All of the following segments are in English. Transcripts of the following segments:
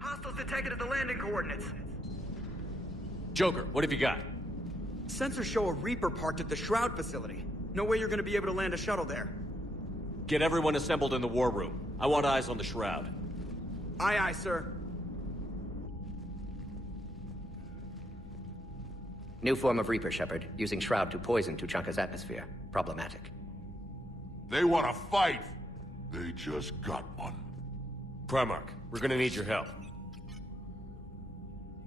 Hostiles detected at the landing coordinates. Joker, what have you got? Sensors show a Reaper parked at the Shroud facility. No way you're gonna be able to land a shuttle there. Get everyone assembled in the war room. I want eyes on the Shroud. Aye, aye, sir. New form of Reaper, Shepard, using Shroud to poison Tuchanka's atmosphere. Problematic. They want to fight! They just got one. Primarch, we're gonna need your help.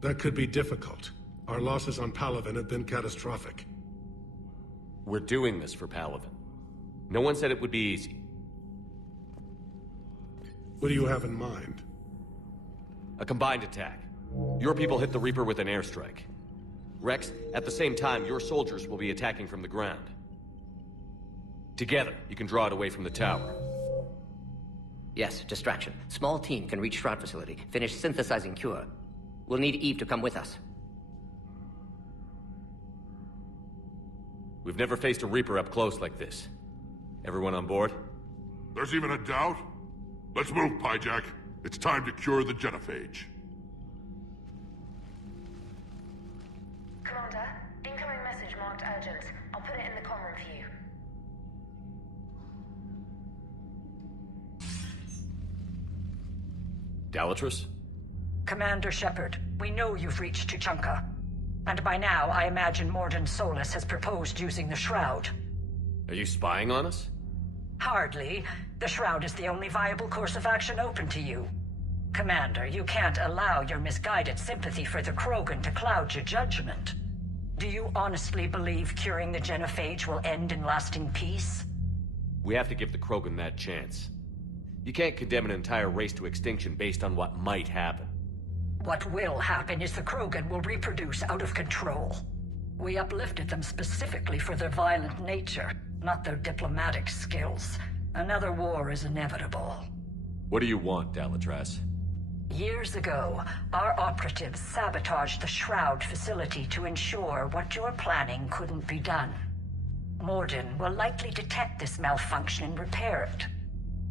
That could be difficult. Our losses on Palaven have been catastrophic. We're doing this for Palaven. No one said it would be easy. What do you have in mind? A combined attack. Your people hit the Reaper with an airstrike. Rex, at the same time, your soldiers will be attacking from the ground. Together, you can draw it away from the tower. Yes, distraction. Small team can reach Shroud facility, finish synthesizing cure. We'll need Eve to come with us. We've never faced a Reaper up close like this. Everyone on board? There's even a doubt? Let's move, Pyjack. It's time to cure the genophage. Commander, incoming message marked urgent. I'll put it in the comm room for you. Dalatrus? Commander Shepard, we know you've reached Tuchanka. And by now, I imagine Mordin Solus has proposed using the Shroud. Are you spying on us? Hardly. The Shroud is the only viable course of action open to you. Commander, you can't allow your misguided sympathy for the Krogan to cloud your judgment. Do you honestly believe curing the genophage will end in lasting peace? We have to give the Krogan that chance. You can't condemn an entire race to extinction based on what might happen. What will happen is the Krogan will reproduce out of control. We uplifted them specifically for their violent nature, not their diplomatic skills. Another war is inevitable. What do you want, Dalatrus? Years ago, our operatives sabotaged the Shroud facility to ensure what you're planning couldn't be done. Mordin will likely detect this malfunction and repair it.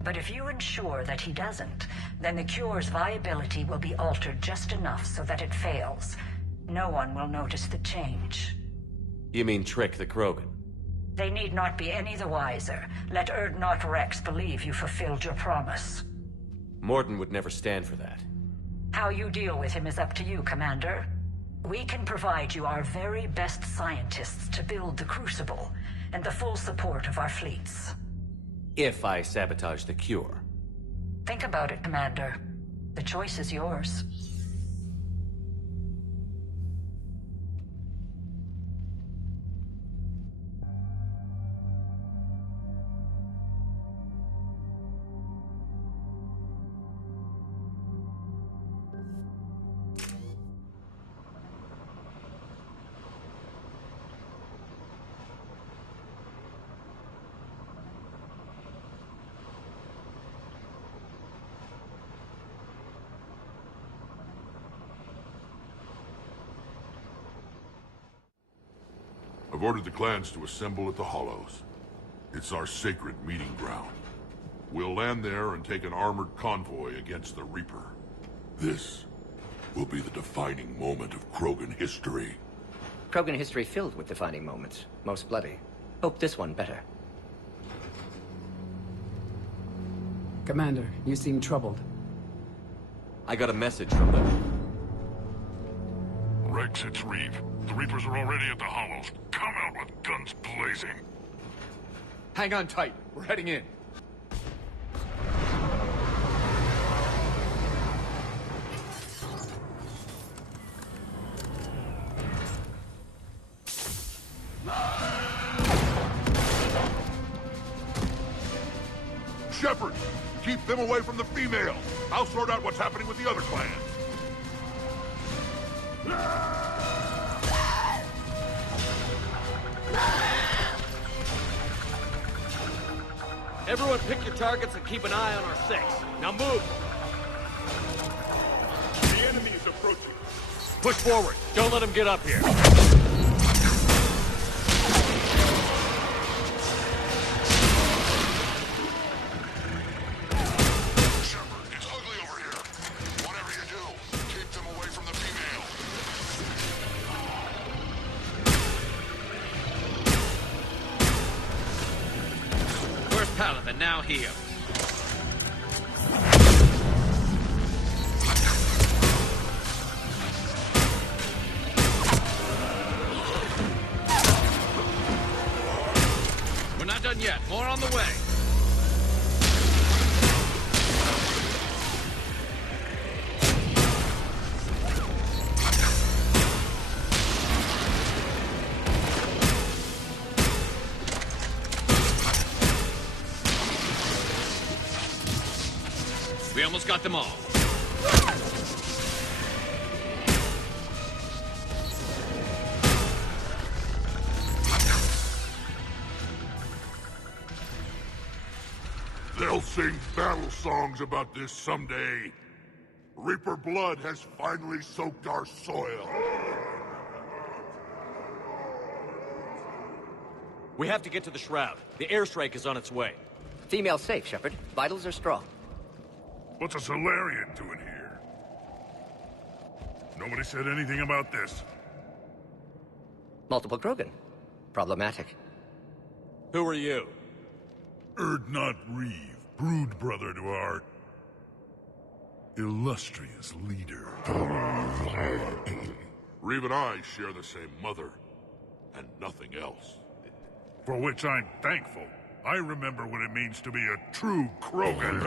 But if you ensure that he doesn't, then the cure's viability will be altered just enough so that it fails. No one will notice the change. You mean trick the Krogan? They need not be any the wiser. Let Urdnot Rex believe you fulfilled your promise. Mordin would never stand for that. How you deal with him is up to you, Commander. We can provide you our very best scientists to build the Crucible, and the full support of our fleets. If I sabotage the cure. Think about it, Commander. The choice is yours. I've ordered the clans to assemble at the Hollows. It's our sacred meeting ground. We'll land there and take an armored convoy against the Reaper. This will be the defining moment of Krogan history. Krogan history filled with defining moments. Most bloody. Hope this one better. Commander, you seem troubled. I got a message from them. Rex, it's Reeve. The Reapers are already at the Hollows. Come out with guns blazing. Hang on tight. We're heading in. Shepard, keep them away from the females. I'll sort out what's happening with the other clans. Everyone pick your targets and keep an eye on our six. Now move! The enemy is approaching. Push forward. Don't let them get up here. Shepard, it's ugly over here. Whatever you do, month, and now here. We're not done yet. More on the way. We almost got them all. They'll sing battle songs about this someday. Reaper blood has finally soaked our soil. We have to get to the Shroud. The airstrike is on its way. Female safe, Shepard. Vitals are strong. What's a Solarian doing here? Nobody said anything about this. Multiple Krogan. Problematic. Who are you? Urdnot Reeve, brood brother to our illustrious leader. Reeve and I share the same mother, and nothing else. For which I'm thankful. I remember what it means to be a true Krogan.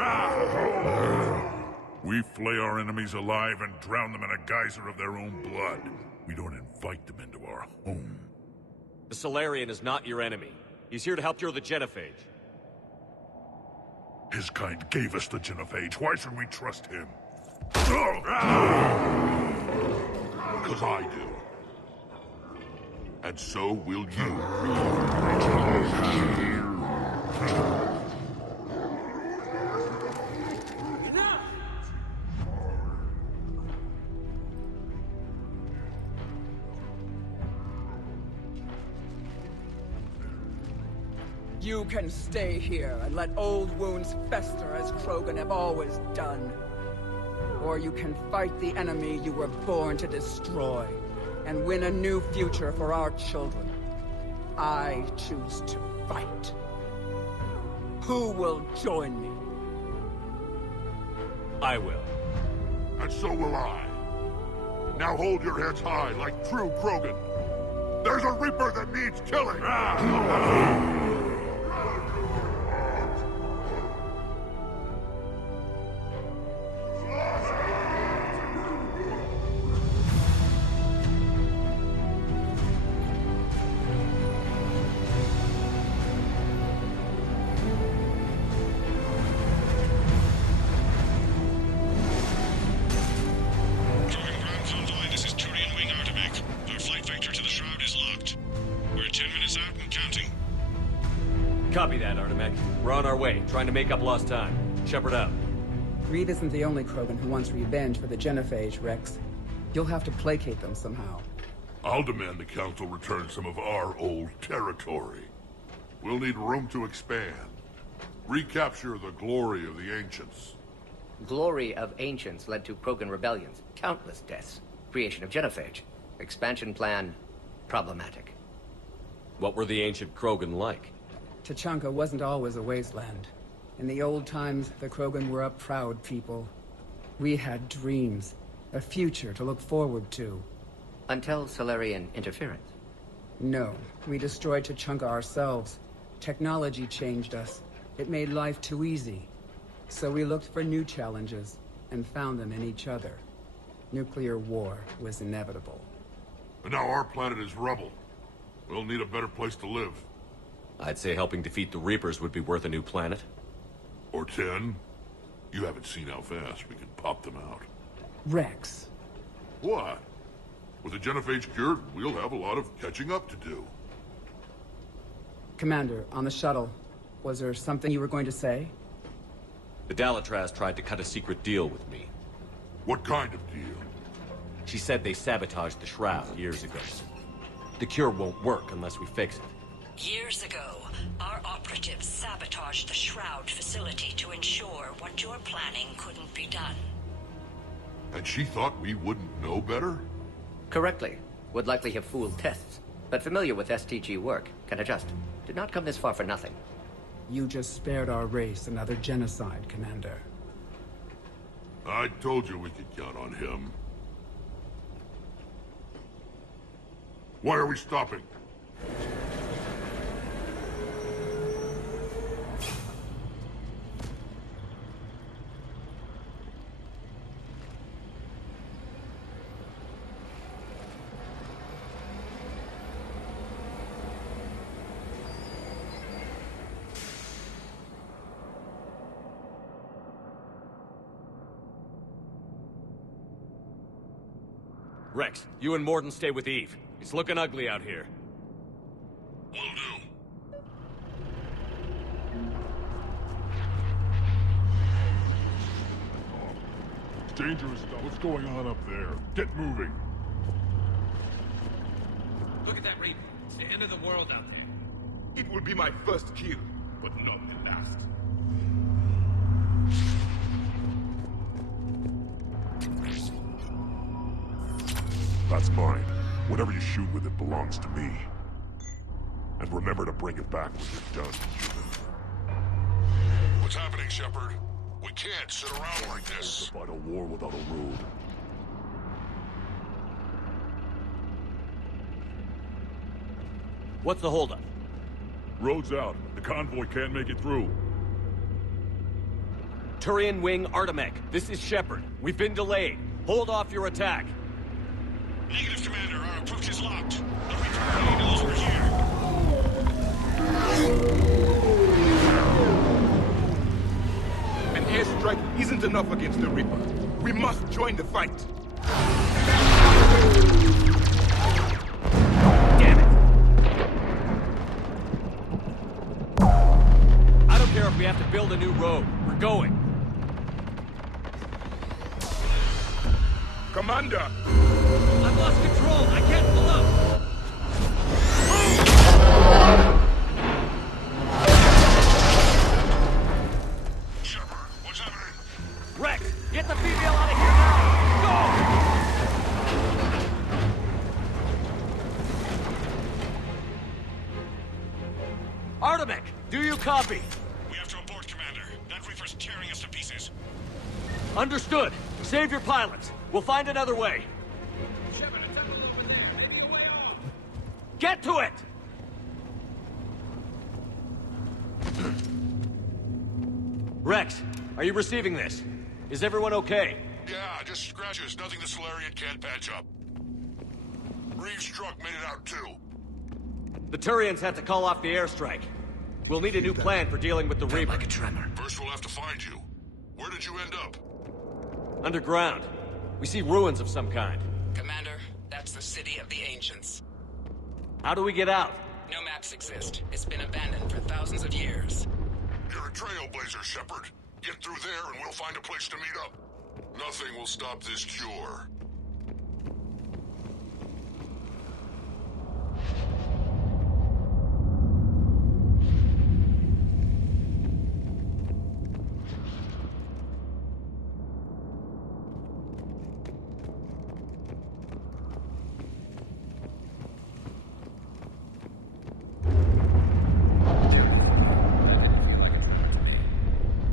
We flay our enemies alive and drown them in a geyser of their own blood. We don't invite them into our home. The Solarian is not your enemy. He's here to help cure the genophage. His kind gave us the genophage. Why should we trust him? Because I do. And so will you. You can stay here and let old wounds fester as Krogan have always done. Or you can fight the enemy you were born to destroy, and win a new future for our children. I choose to fight. Who will join me? I will. And so will I. Now hold your heads high like true Krogan. There's a Reaper that needs killing! Copy that, Artemek. We're on our way, trying to make up lost time. Shepard out. Reeve isn't the only Krogan who wants revenge for the genophage, Rex. You'll have to placate them somehow. I'll demand the Council return some of our old territory. We'll need room to expand. Recapture the glory of the Ancients. Glory of Ancients led to Krogan rebellions, countless deaths, creation of genophage. Expansion plan, problematic. What were the ancient Krogan like? Tuchanka wasn't always a wasteland. In the old times, the Krogan were a proud people. We had dreams, a future to look forward to. Until Solarian interference. No, we destroyed Tuchanka ourselves. Technology changed us. It made life too easy. So we looked for new challenges, and found them in each other. Nuclear war was inevitable. And now our planet is rubble. We'll need a better place to live. I'd say helping defeat the Reapers would be worth a new planet. Or 10. You haven't seen how fast we can pop them out. Rex. What? With the genophage cured, we'll have a lot of catching up to do. Commander, on the shuttle, was there something you were going to say? The Dalatraz tried to cut a secret deal with me. What kind of deal? She said they sabotaged the Shroud years ago. The cure won't work unless we fix it. Years ago, our operatives sabotaged the Shroud facility to ensure what you're planning couldn't be done. And she thought we wouldn't know better? Correctly. Would likely have fooled tests. But familiar with STG work, can adjust. Did not come this far for nothing. You just spared our race another genocide, Commander. I told you we could count on him. Why are we stopping? Rex, you and Mordin stay with Eve. It's looking ugly out here. Will do. It's dangerous stuff. What's going on up there? Get moving. Look at that reaper. It's the end of the world out there. It will be my first kill, but not the last. That's mine. Whatever you shoot with it belongs to me. And remember to bring it back when you're done, human. What's happening, Shepard? We can't sit around like this. To fight a war without a road. What's the holdup? Road's out. The convoy can't make it through. Turian wing Artemek. This is Shepard. We've been delayed. Hold off your attack. Negative, Commander. Our approach is locked. The Reaper knows we're here. An airstrike isn't enough against the Reaper. We must join the fight. Damn it! I don't care if we have to build a new road. We're going. Commander! I've lost control. I can't pull up. Shepard, what's happening? Rex, get the female out of here now! Go! Artemek, do you copy? We have to abort, Commander. That Reaper's tearing us to pieces. Understood. Save your pilots. We'll find another way. Shepard, attempt a little bit there. Maybe a way off. Get to it! Rex, are you receiving this? Is everyone okay? Yeah, just scratches. Nothing the Solarian can't patch up. Reeves' truck made it out too. The Turians had to call off the airstrike. We'll need a new plan for dealing with the Reaper. Like a tremor. First we'll have to find you. Where did you end up? Underground. We see ruins of some kind. Commander, that's the City of the Ancients. How do we get out? No maps exist. It's been abandoned for thousands of years. You're a trailblazer, Shepard. Get through there and we'll find a place to meet up. Nothing will stop this cure.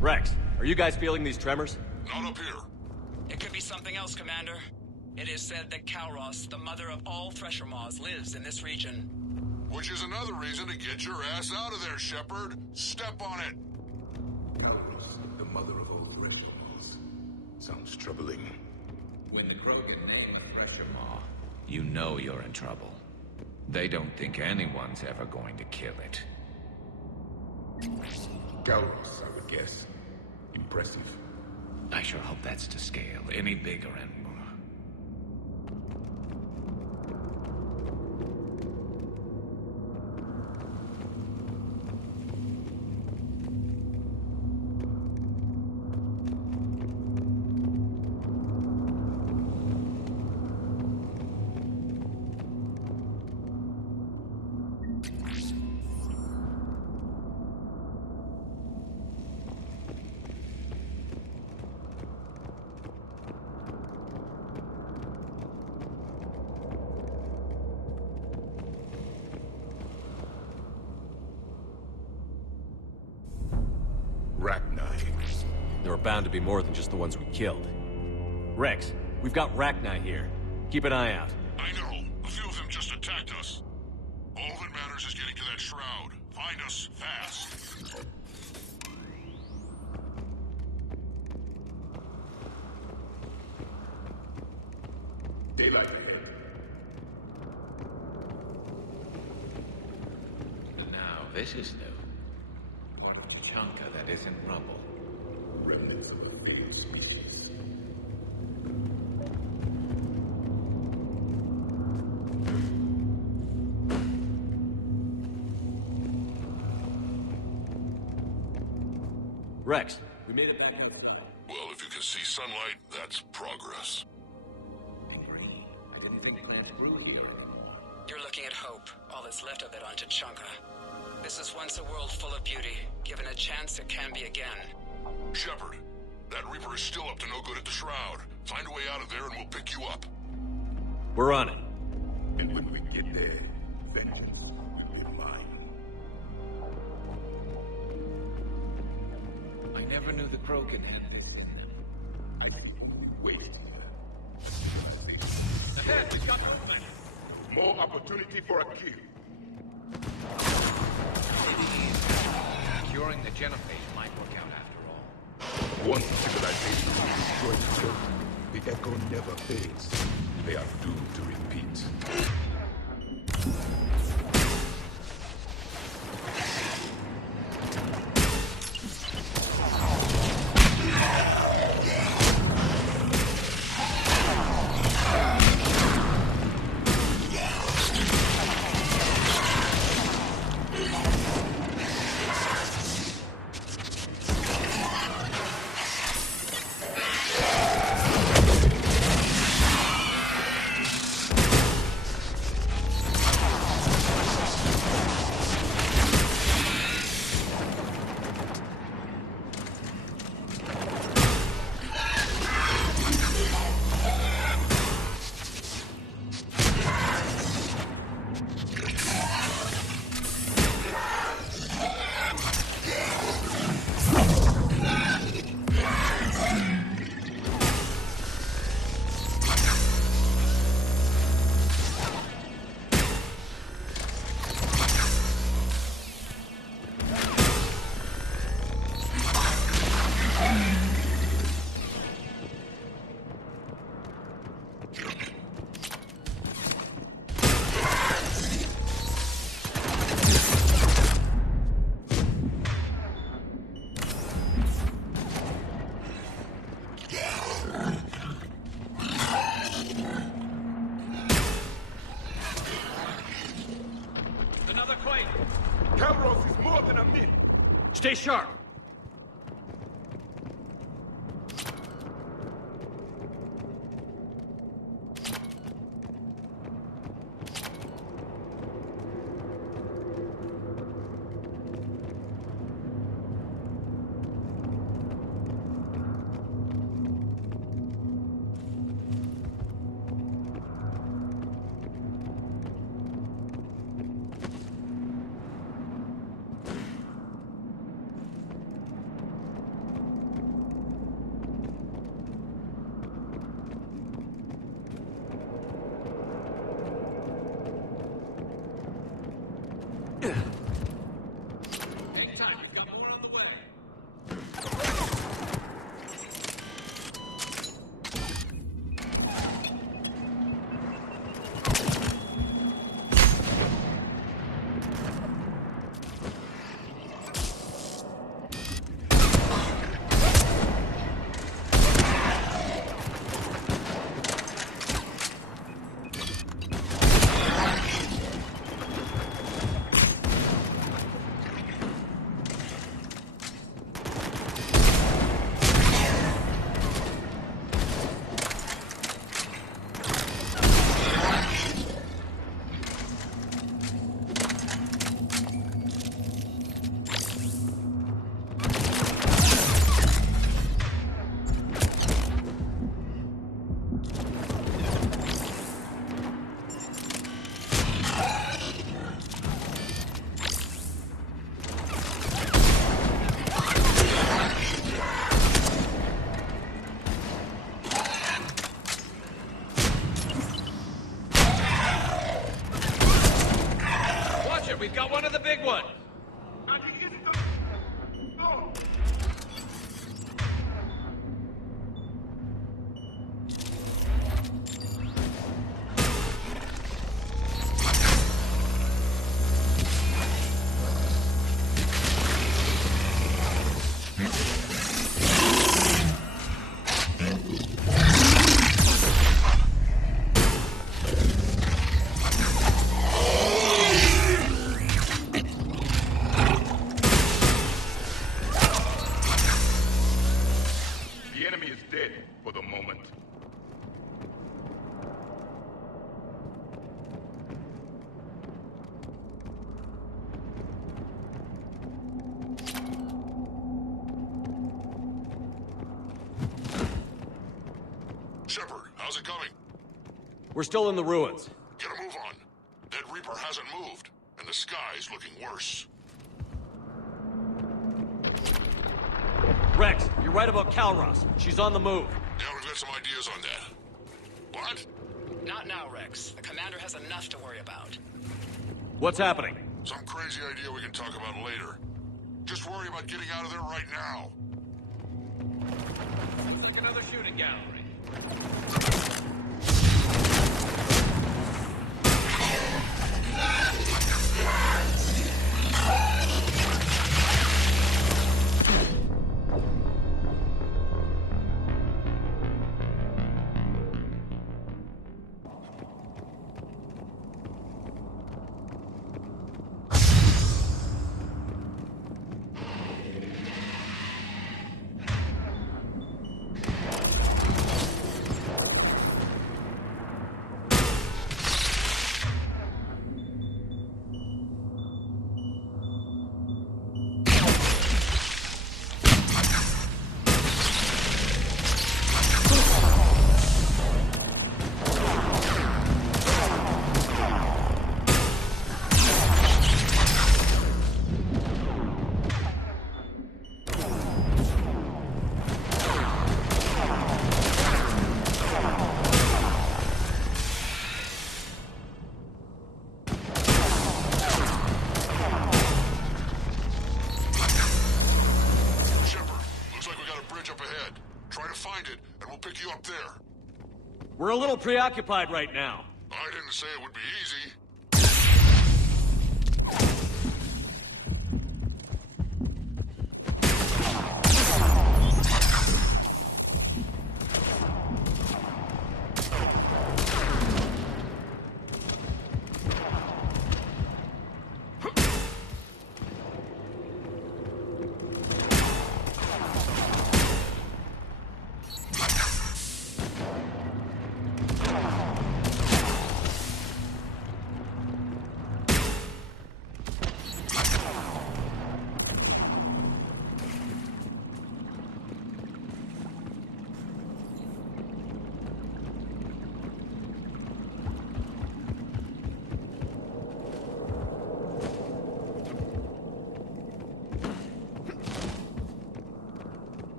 Rex, are you guys feeling these tremors? Not up here. It could be something else, Commander. It is said that Kalros, the mother of all Thresher Maws, lives in this region. Which is another reason to get your ass out of there, Shepard. Step on it. Kalros, the mother of all Thresher Maws. Sounds troubling. When the Krogan name a Thresher Maw, you know you're in trouble. They don't think anyone's ever going to kill it. Kalros, I would guess. Impressive. I sure hope that's to scale. Any bigger and more. There are bound to be more than just the ones we killed. Rex, we've got Rachni here. Keep an eye out. I know. A few of them just attacked us. All that matters is getting to that shroud. Find us fast. Daylight ahead. Now, this is new. What a Tuchanka that isn't rubble. Remnants of a failed species. Rex, we made it back up. Well, if you can see sunlight, that's progress. I didn't think plans grew here. You're looking at hope, all that's left of it on Tuchanka. This is once a world full of beauty. Given a chance, it can be again. Shepard, that Reaper is still up to no good at the Shroud. Find a way out of there and we'll pick you up. We're on it. And when we get there, vengeance will be mine. I never knew the Krogan had this in them. I think we wasted Ahead, we've got movement. more opportunity for a kill. Curing the genophage might work out after all. Once civilization is destroyed, the echo never fades. They are doomed to repeat. Stay sharp! enemy is dead for the moment. Shepard, how's it coming? We're still in the ruins. Get a move on. That Reaper hasn't moved, and the sky's looking worse. Rex, you're right about Kalros. She's on the move. Yeah, we've got some ideas on that. What? Not now, Rex. The commander has enough to worry about. What's happening? Some crazy idea we can talk about later. Just worry about getting out of there right now. Like another shooting gallery. We're a little preoccupied right now. I didn't say it would be easy.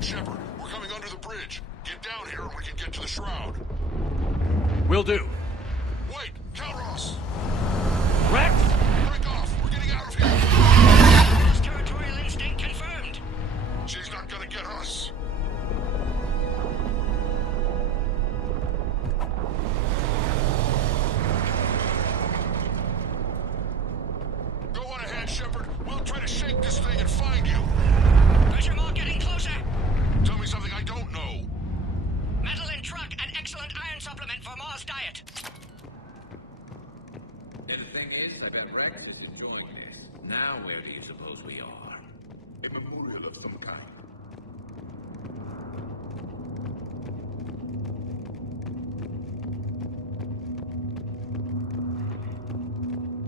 Shepard, we're coming under the bridge. Get down here and we can get to the shroud. Will do. Wait, Kalros! Rex! Break off! We're getting out of here! Territorial instinct confirmed. She's not gonna get us. Go on ahead, Shepard. We'll try to shake this thing and find you. Pressure mark getting closer. Tell me something I don't know. Metal in truck and excellent iron supplement for Mars diet. And the thing is, I bet Rex is enjoying this. Now where do you suppose we are? A memorial of some kind.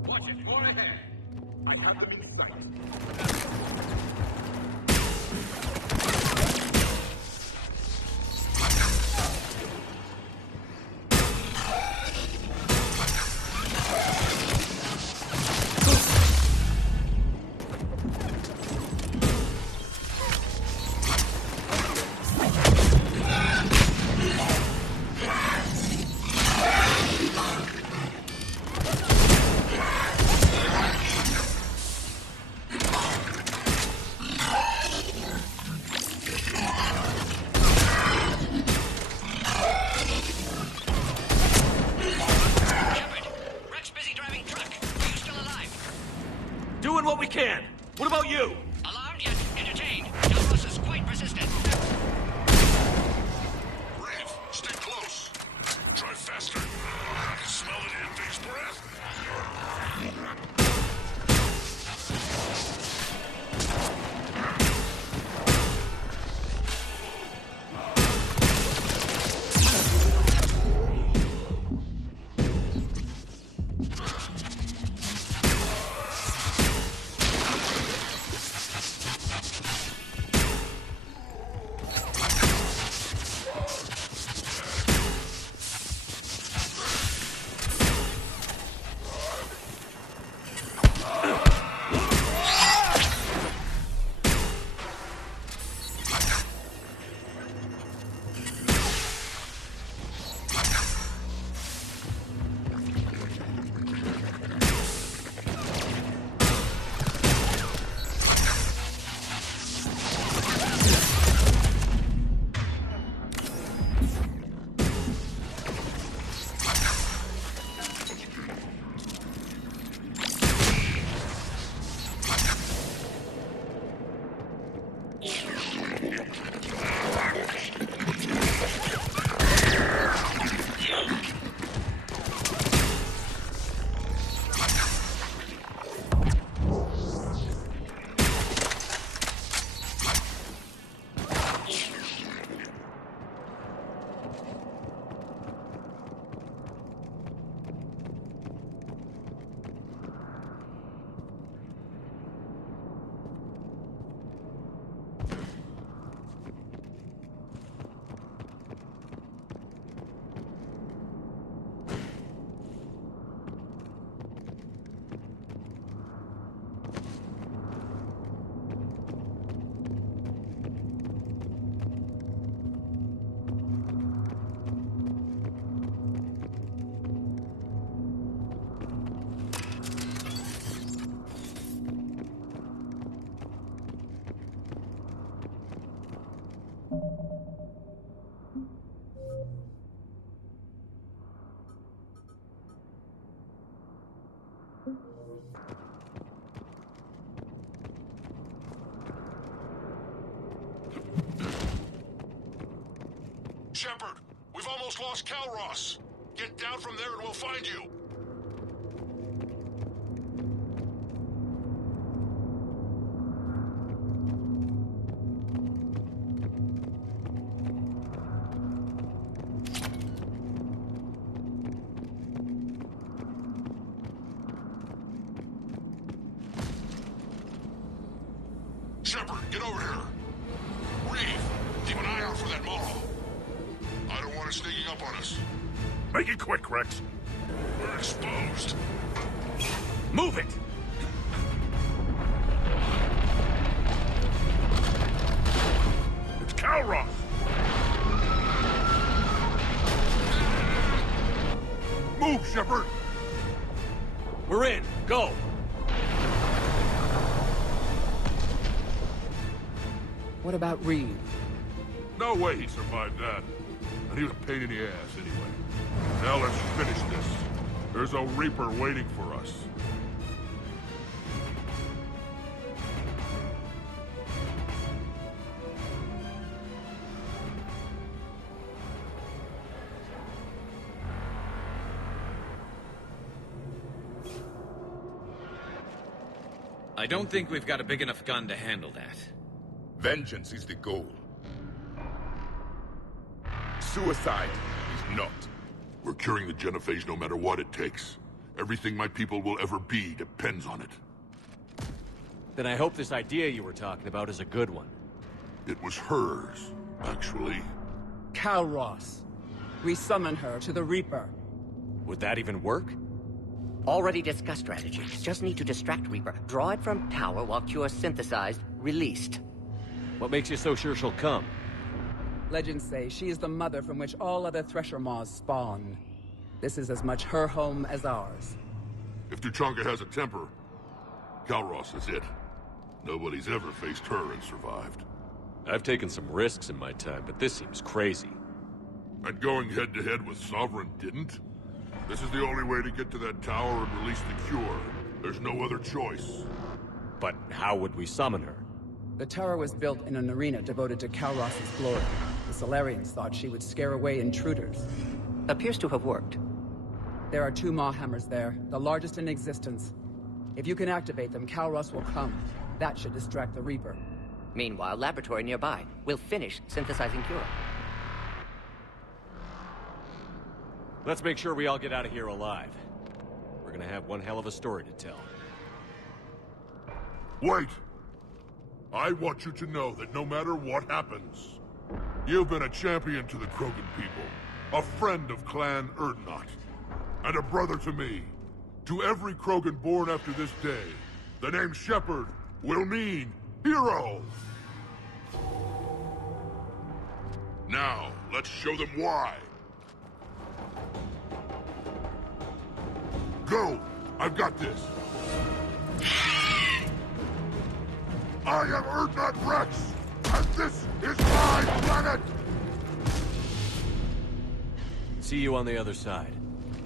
Watch it, more ahead. I have them in sight. Doing what we can. What about you? Alarmed yet entertained. Kalros is quite resistant. Brave, stay close. Try faster. Shepard! We've almost lost Calros! Get down from there and we'll find you! Shepard, get over here! Reeve, keep an eye out for that Maw. I don't want it sneaking up on us. Make it quick, Rex. We're exposed. Move it! It's Calros! Move, Shepard! We're in. Go! What about Reeve? No way he survived that. And he was a pain in the ass anyway. Now let's finish this. There's a Reaper waiting for us. I don't think we've got a big enough gun to handle that. Vengeance is the goal. Suicide is not. We're curing the genophage no matter what it takes. Everything my people will ever be depends on it. Then I hope this idea you were talking about is a good one. It was hers, actually. Calros. We summon her to the Reaper. Would that even work? Already discussed strategy. Just need to distract Reaper. Draw it from power while Cure synthesized, released. What makes you so sure she'll come? Legends say she is the mother from which all other Thresher Maws spawn. This is as much her home as ours. If Tuchanka has a temper, Calros is it. Nobody's ever faced her and survived. I've taken some risks in my time, but this seems crazy. And going head-to-head with Sovereign didn't? This is the only way to get to that tower and release the cure. There's no other choice. But how would we summon her? The tower was built in an arena devoted to Calros' glory. The Solarians thought she would scare away intruders. Appears to have worked. There are 2 Maw hammers there, the largest in existence. If you can activate them, Calros will come. That should distract the Reaper. Meanwhile, laboratory nearby. We'll finish synthesizing Cure. Let's make sure we all get out of here alive. We're gonna have one hell of a story to tell. Wait! I want you to know that no matter what happens, you've been a champion to the Krogan people, a friend of Clan Dreadnought, and a brother to me. To every Krogan born after this day, the name Shepard will mean hero! Now, let's show them why. Go! I've got this! I am Dreadnought Rex, and this is my planet! See you on the other side.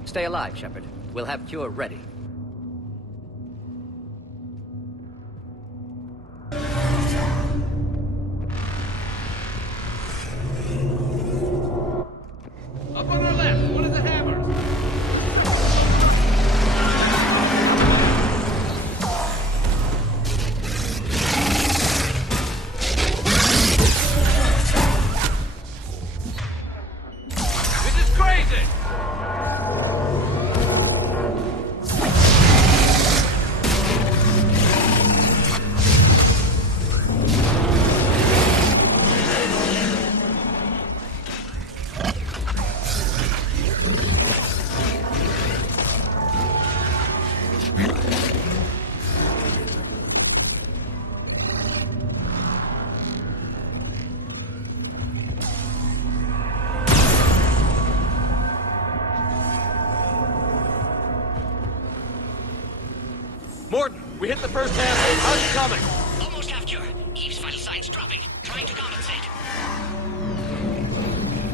Stay alive, Shepard. We'll have Cure ready. Up on our left, one of the hammers! We hit the first hammer. How's it coming? Almost have Cure. Eve's vital signs dropping. Trying to compensate.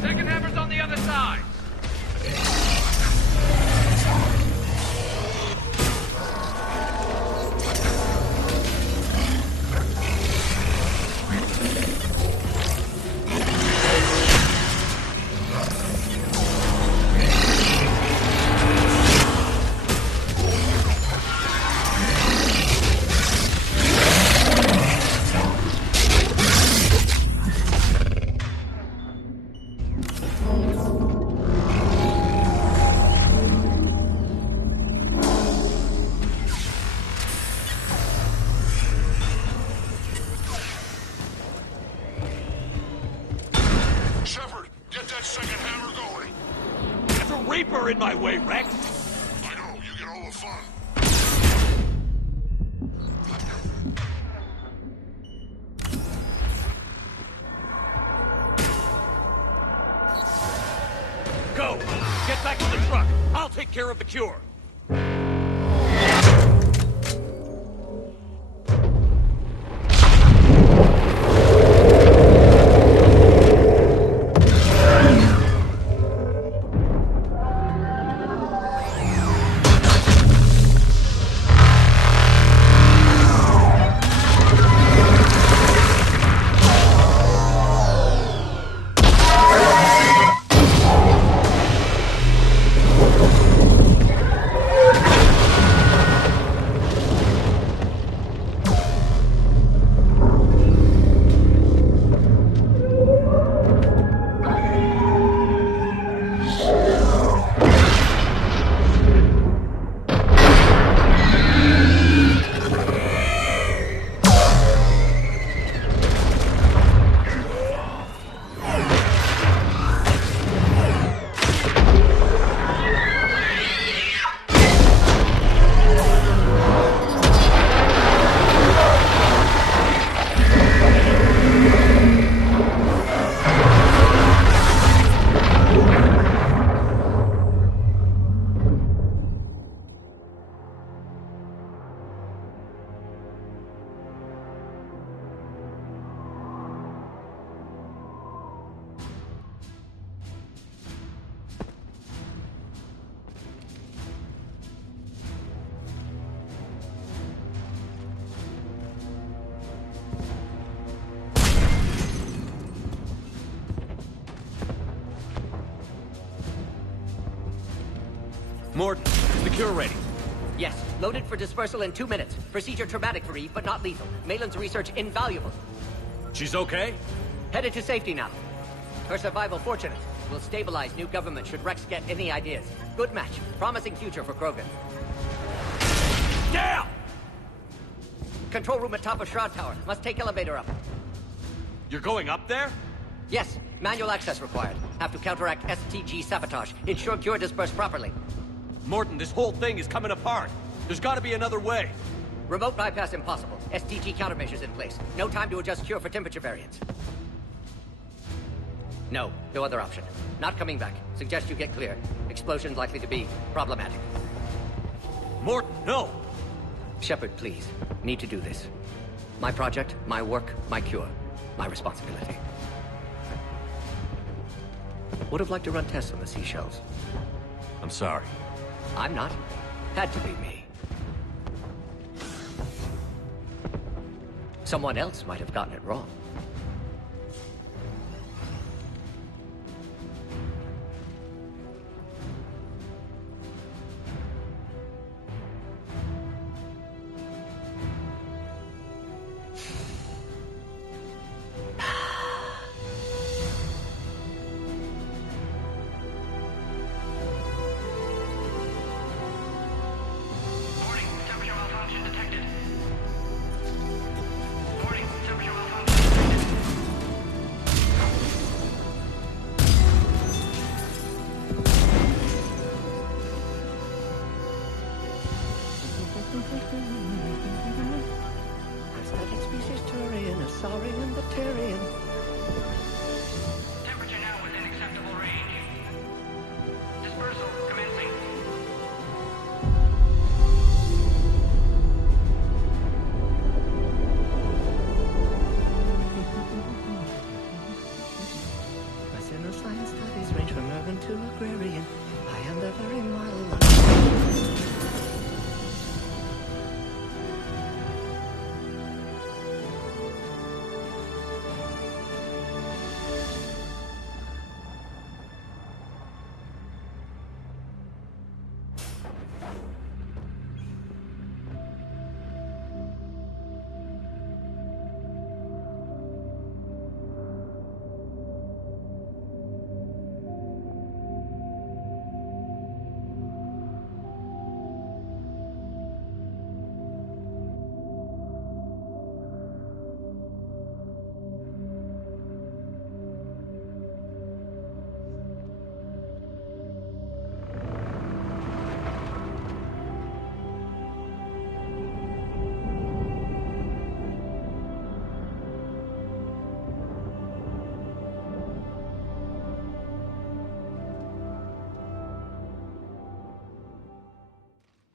Second hammer's on the other side. Reaper in my way, Rex! I know, you get all the fun. Go! Get back to the truck! I'll take care of the cure! Morton, is the cure ready? Yes, loaded for dispersal in 2 minutes. Procedure traumatic for Eve, but not lethal. Malin's research invaluable. She's okay? Headed to safety now. Her survival fortunate. Will stabilize new government should Rex get any ideas. Good match. Promising future for Krogan. Down! Control room at top of Shroud Tower. Must take elevator up. You're going up there? Yes, manual access required. Have to counteract STG sabotage. Ensure cure dispersed properly. Morton, this whole thing is coming apart. There's gotta be another way. Remote bypass impossible. STG countermeasures in place. No time to adjust cure for temperature variance. No other option. Not coming back. Suggest you get clear. Explosion likely to be problematic. Morton, no! Shepard, please. Need to do this. My project, my work, my cure. My responsibility. Would have liked to run tests on the seashells. I'm sorry. I'm not. Had to be me. Someone else might have gotten it wrong.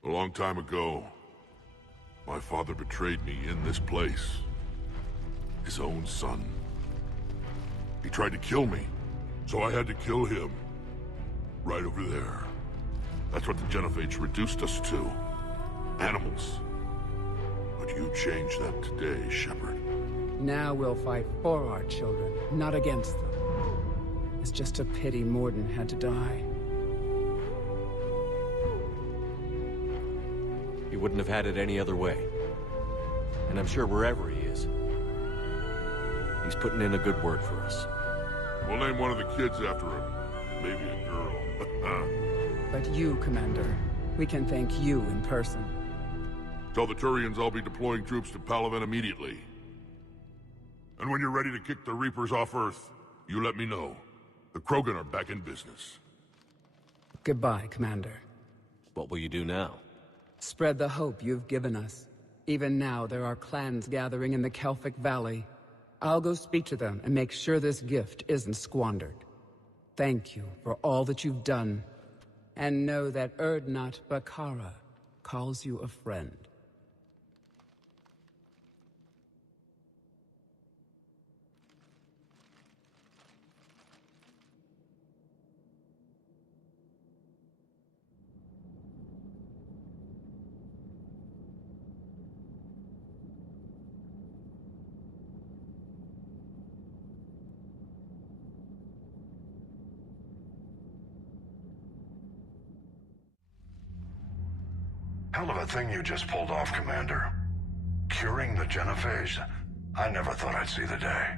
A long time ago, my father betrayed me in this place. His own son. He tried to kill me, so I had to kill him. Right over there. That's what the Genophage reduced us to. Animals. But you changed that today, Shepard. Now we'll fight for our children, not against them. It's just a pity Morden had to die. He wouldn't have had it any other way. And I'm sure wherever he is, he's putting in a good word for us. We'll name one of the kids after him. Maybe a girl. But you, Commander, we can thank you in person. Tell the Turians I'll be deploying troops to Palaven immediately. And when you're ready to kick the Reapers off Earth, you let me know. The Krogan are back in business. Goodbye, Commander. What will you do now? Spread the hope you've given us. Even now, there are clans gathering in the Kelphic Valley. I'll go speak to them and make sure this gift isn't squandered. Thank you for all that you've done. And know that Urdnot Bakara calls you a friend. Hell of a thing you just pulled off, Commander. Curing the Genophage? I never thought I'd see the day.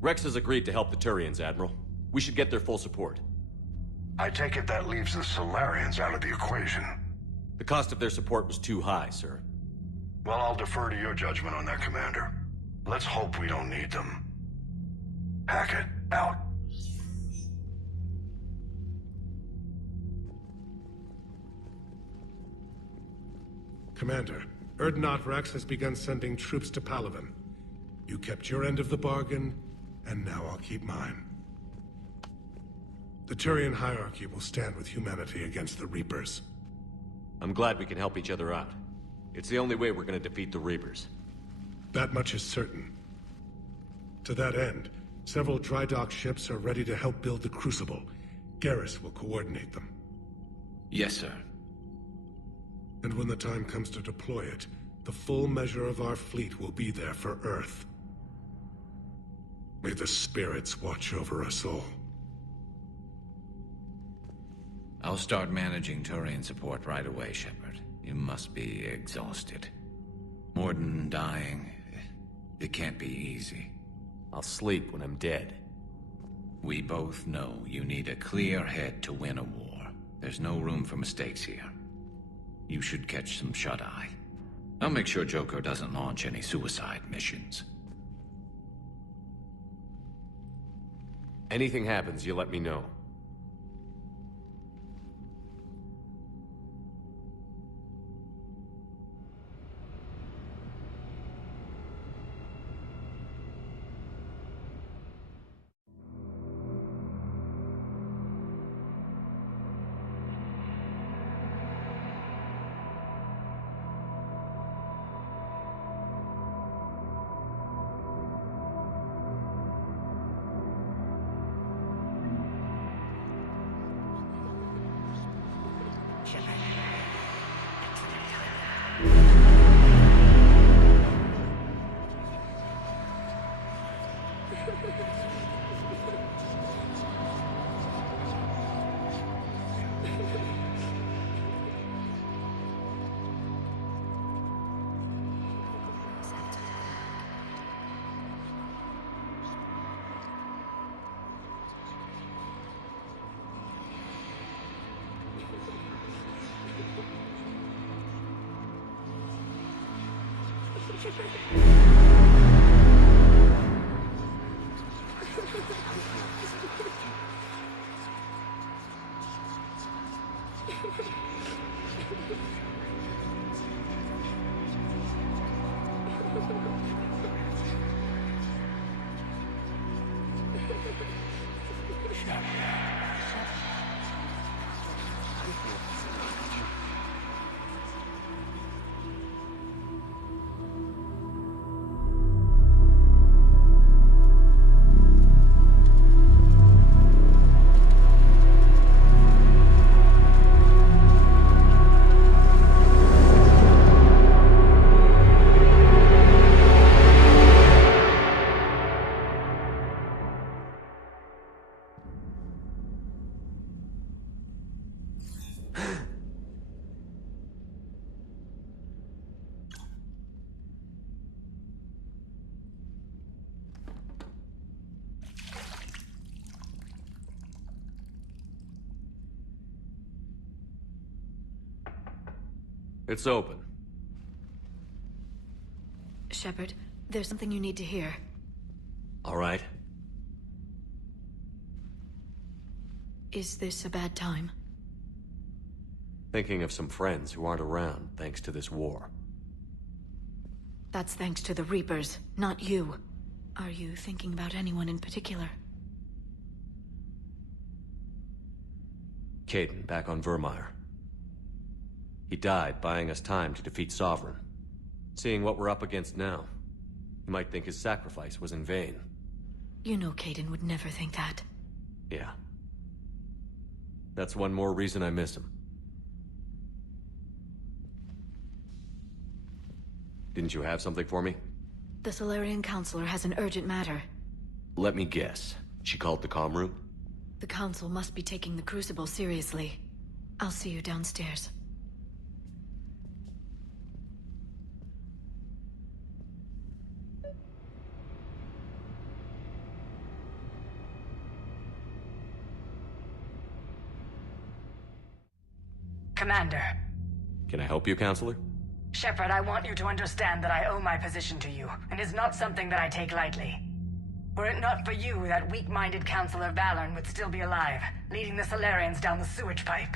Rex has agreed to help the Turians, Admiral. We should get their full support. I take it that leaves the Solarians out of the equation. The cost of their support was too high, sir. Well, I'll defer to your judgment on that, Commander. Let's hope we don't need them. Hackett, out. Commander, Urdnot Rex has begun sending troops to Palaven. You kept your end of the bargain, and now I'll keep mine. The Turian hierarchy will stand with humanity against the Reapers. I'm glad we can help each other out. It's the only way we're gonna defeat the Reapers. That much is certain. To that end, several dry dock ships are ready to help build the Crucible. Garrus will coordinate them. Yes, sir. And when the time comes to deploy it, the full measure of our fleet will be there for Earth. May the spirits watch over us all. I'll start managing Turian support right away, Shepard. You must be exhausted. Morden dying, it can't be easy. I'll sleep when I'm dead. We both know you need a clear head to win a war. There's no room for mistakes here. You should catch some shut-eye. I'll make sure Joker doesn't launch any suicide missions. Anything happens, you let me know. It's open. Shepard, there's something you need to hear. All right. Is this a bad time? Thinking of some friends who aren't around thanks to this war. That's thanks to the Reapers, not you. Are you thinking about anyone in particular? Caden, back on Vermeer. He died buying us time to defeat Sovereign. Seeing what we're up against now, you might think his sacrifice was in vain. You know Caden would never think that. Yeah. That's one more reason I miss him. Didn't you have something for me? The Solarian Counselor has an urgent matter. Let me guess. She called the comm room? The Council must be taking the Crucible seriously. I'll see you downstairs. Commander. Can I help you, Counselor? Shepard, I want you to understand that I owe my position to you, and it's not something that I take lightly. Were it not for you, that weak-minded Counselor Valorn would still be alive, leading the Solarians down the sewage pipe.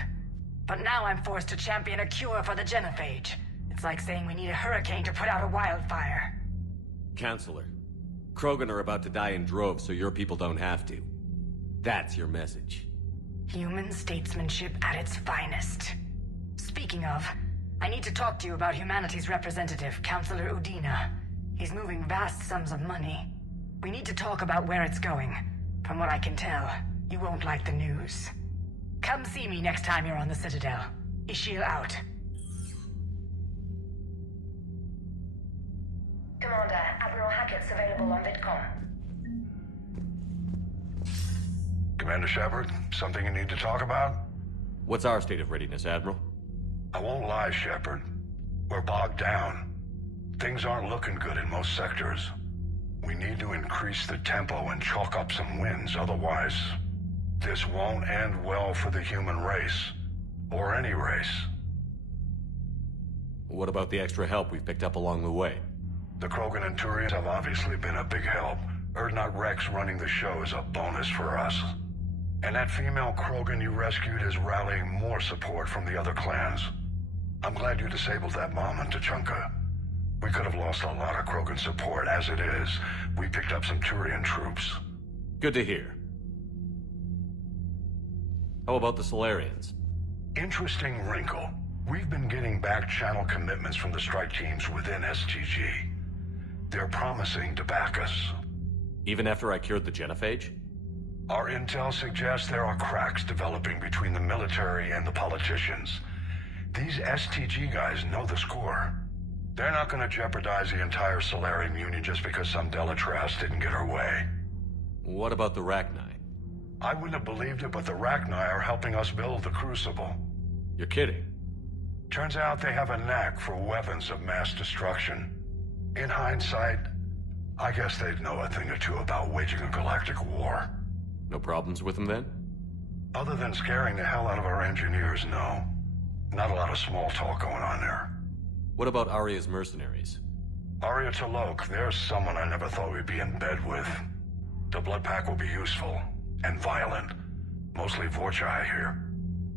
But now I'm forced to champion a cure for the genophage. It's like saying we need a hurricane to put out a wildfire. Counselor, Krogan are about to die in droves so your people don't have to. That's your message. Human statesmanship at its finest. Speaking of, I need to talk to you about humanity's representative, Counselor Udina. He's moving vast sums of money. We need to talk about where it's going. From what I can tell, you won't like the news. Come see me next time you're on the Citadel. Ishil out. Commander, Admiral Hackett's available on VidComm. Commander Shepard, something you need to talk about? What's our state of readiness, Admiral? I won't lie, Shepard. We're bogged down. Things aren't looking good in most sectors. We need to increase the tempo and chalk up some wins, otherwise this won't end well for the human race. Or any race. What about the extra help we've picked up along the way? The Krogan and Turians have obviously been a big help. Urdnot Rex running the show is a bonus for us. And that female Krogan you rescued is rallying more support from the other clans. I'm glad you disabled that bomb on Tuchanka. We could have lost a lot of Krogan support. As it is, we picked up some Turian troops. Good to hear. How about the Solarians? Interesting wrinkle. We've been getting back-channel commitments from the strike teams within STG. They're promising to back us. Even after I cured the genophage? Our intel suggests there are cracks developing between the military and the politicians. These STG guys know the score. They're not going to jeopardize the entire Solarian Union just because some Delatras didn't get her way. What about the Rachni? I wouldn't have believed it, but the Rachni are helping us build the Crucible. You're kidding. Turns out they have a knack for weapons of mass destruction. In hindsight, I guess they'd know a thing or two about waging a galactic war. No problems with them then? Other than scaring the hell out of our engineers, no. Not a lot of small talk going on there. What about Aria's mercenaries? Aria T'Lok, there's someone I never thought we'd be in bed with. The blood pack will be useful. And violent. Mostly Vorcha, I hear.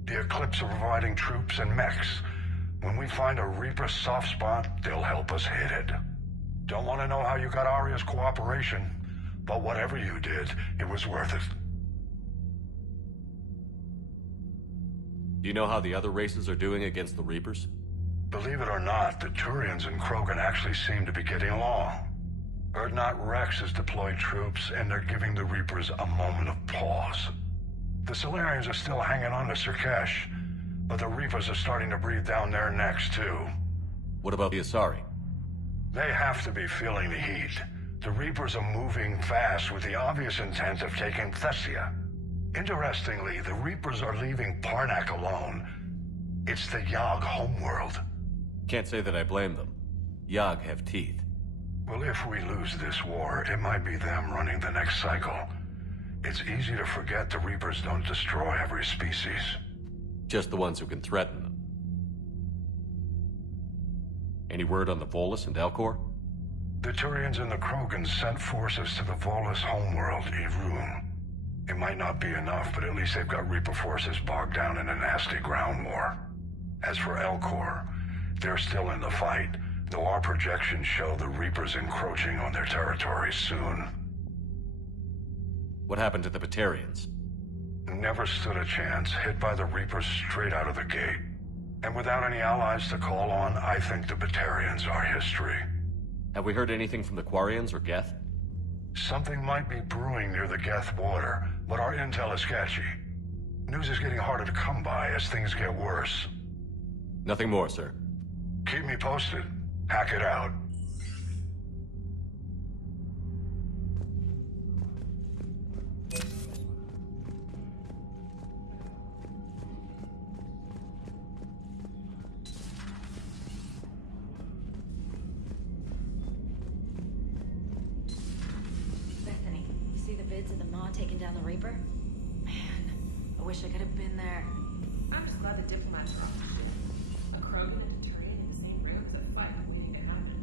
The Eclipse are providing troops and mechs. When we find a Reaper soft spot, they'll help us hit it. Don't want to know how you got Aria's cooperation, but whatever you did, it was worth it. Do you know how the other races are doing against the Reapers? Believe it or not, the Turians and Krogan actually seem to be getting along. Urdnot Rex has deployed troops, and they're giving the Reapers a moment of pause. The Solarians are still hanging on to Sur'Kesh, but the Reapers are starting to breathe down their necks, too. What about the Asari? They have to be feeling the heat. The Reapers are moving fast with the obvious intent of taking Thessia. Interestingly, the Reapers are leaving Parnak alone. It's the Yogg homeworld. Can't say that I blame them. Yogg have teeth. Well, if we lose this war, it might be them running the next cycle. It's easy to forget the Reapers don't destroy every species. Just the ones who can threaten them. Any word on the Volus and Elcor? The Turians and the Krogans sent forces to the Volus homeworld, Irun. It might not be enough, but at least they've got Reaper forces bogged down in a nasty ground war. As for Elcor, they're still in the fight, though our projections show the Reapers encroaching on their territory soon. What happened to the Batarians? Never stood a chance, hit by the Reapers straight out of the gate. And without any allies to call on, I think the Batarians are history. Have we heard anything from the Quarians or Geth? Something might be brewing near the Geth border, but our intel is sketchy. News is getting harder to come by as things get worse. Nothing more, sir. Keep me posted. Hack it out. Of the Maw taking down the Reaper? Man, I wish I could have been there. I'm just glad the diplomats are off the ship. A Krogan and a Turian in the same room to fight like we didn't happen.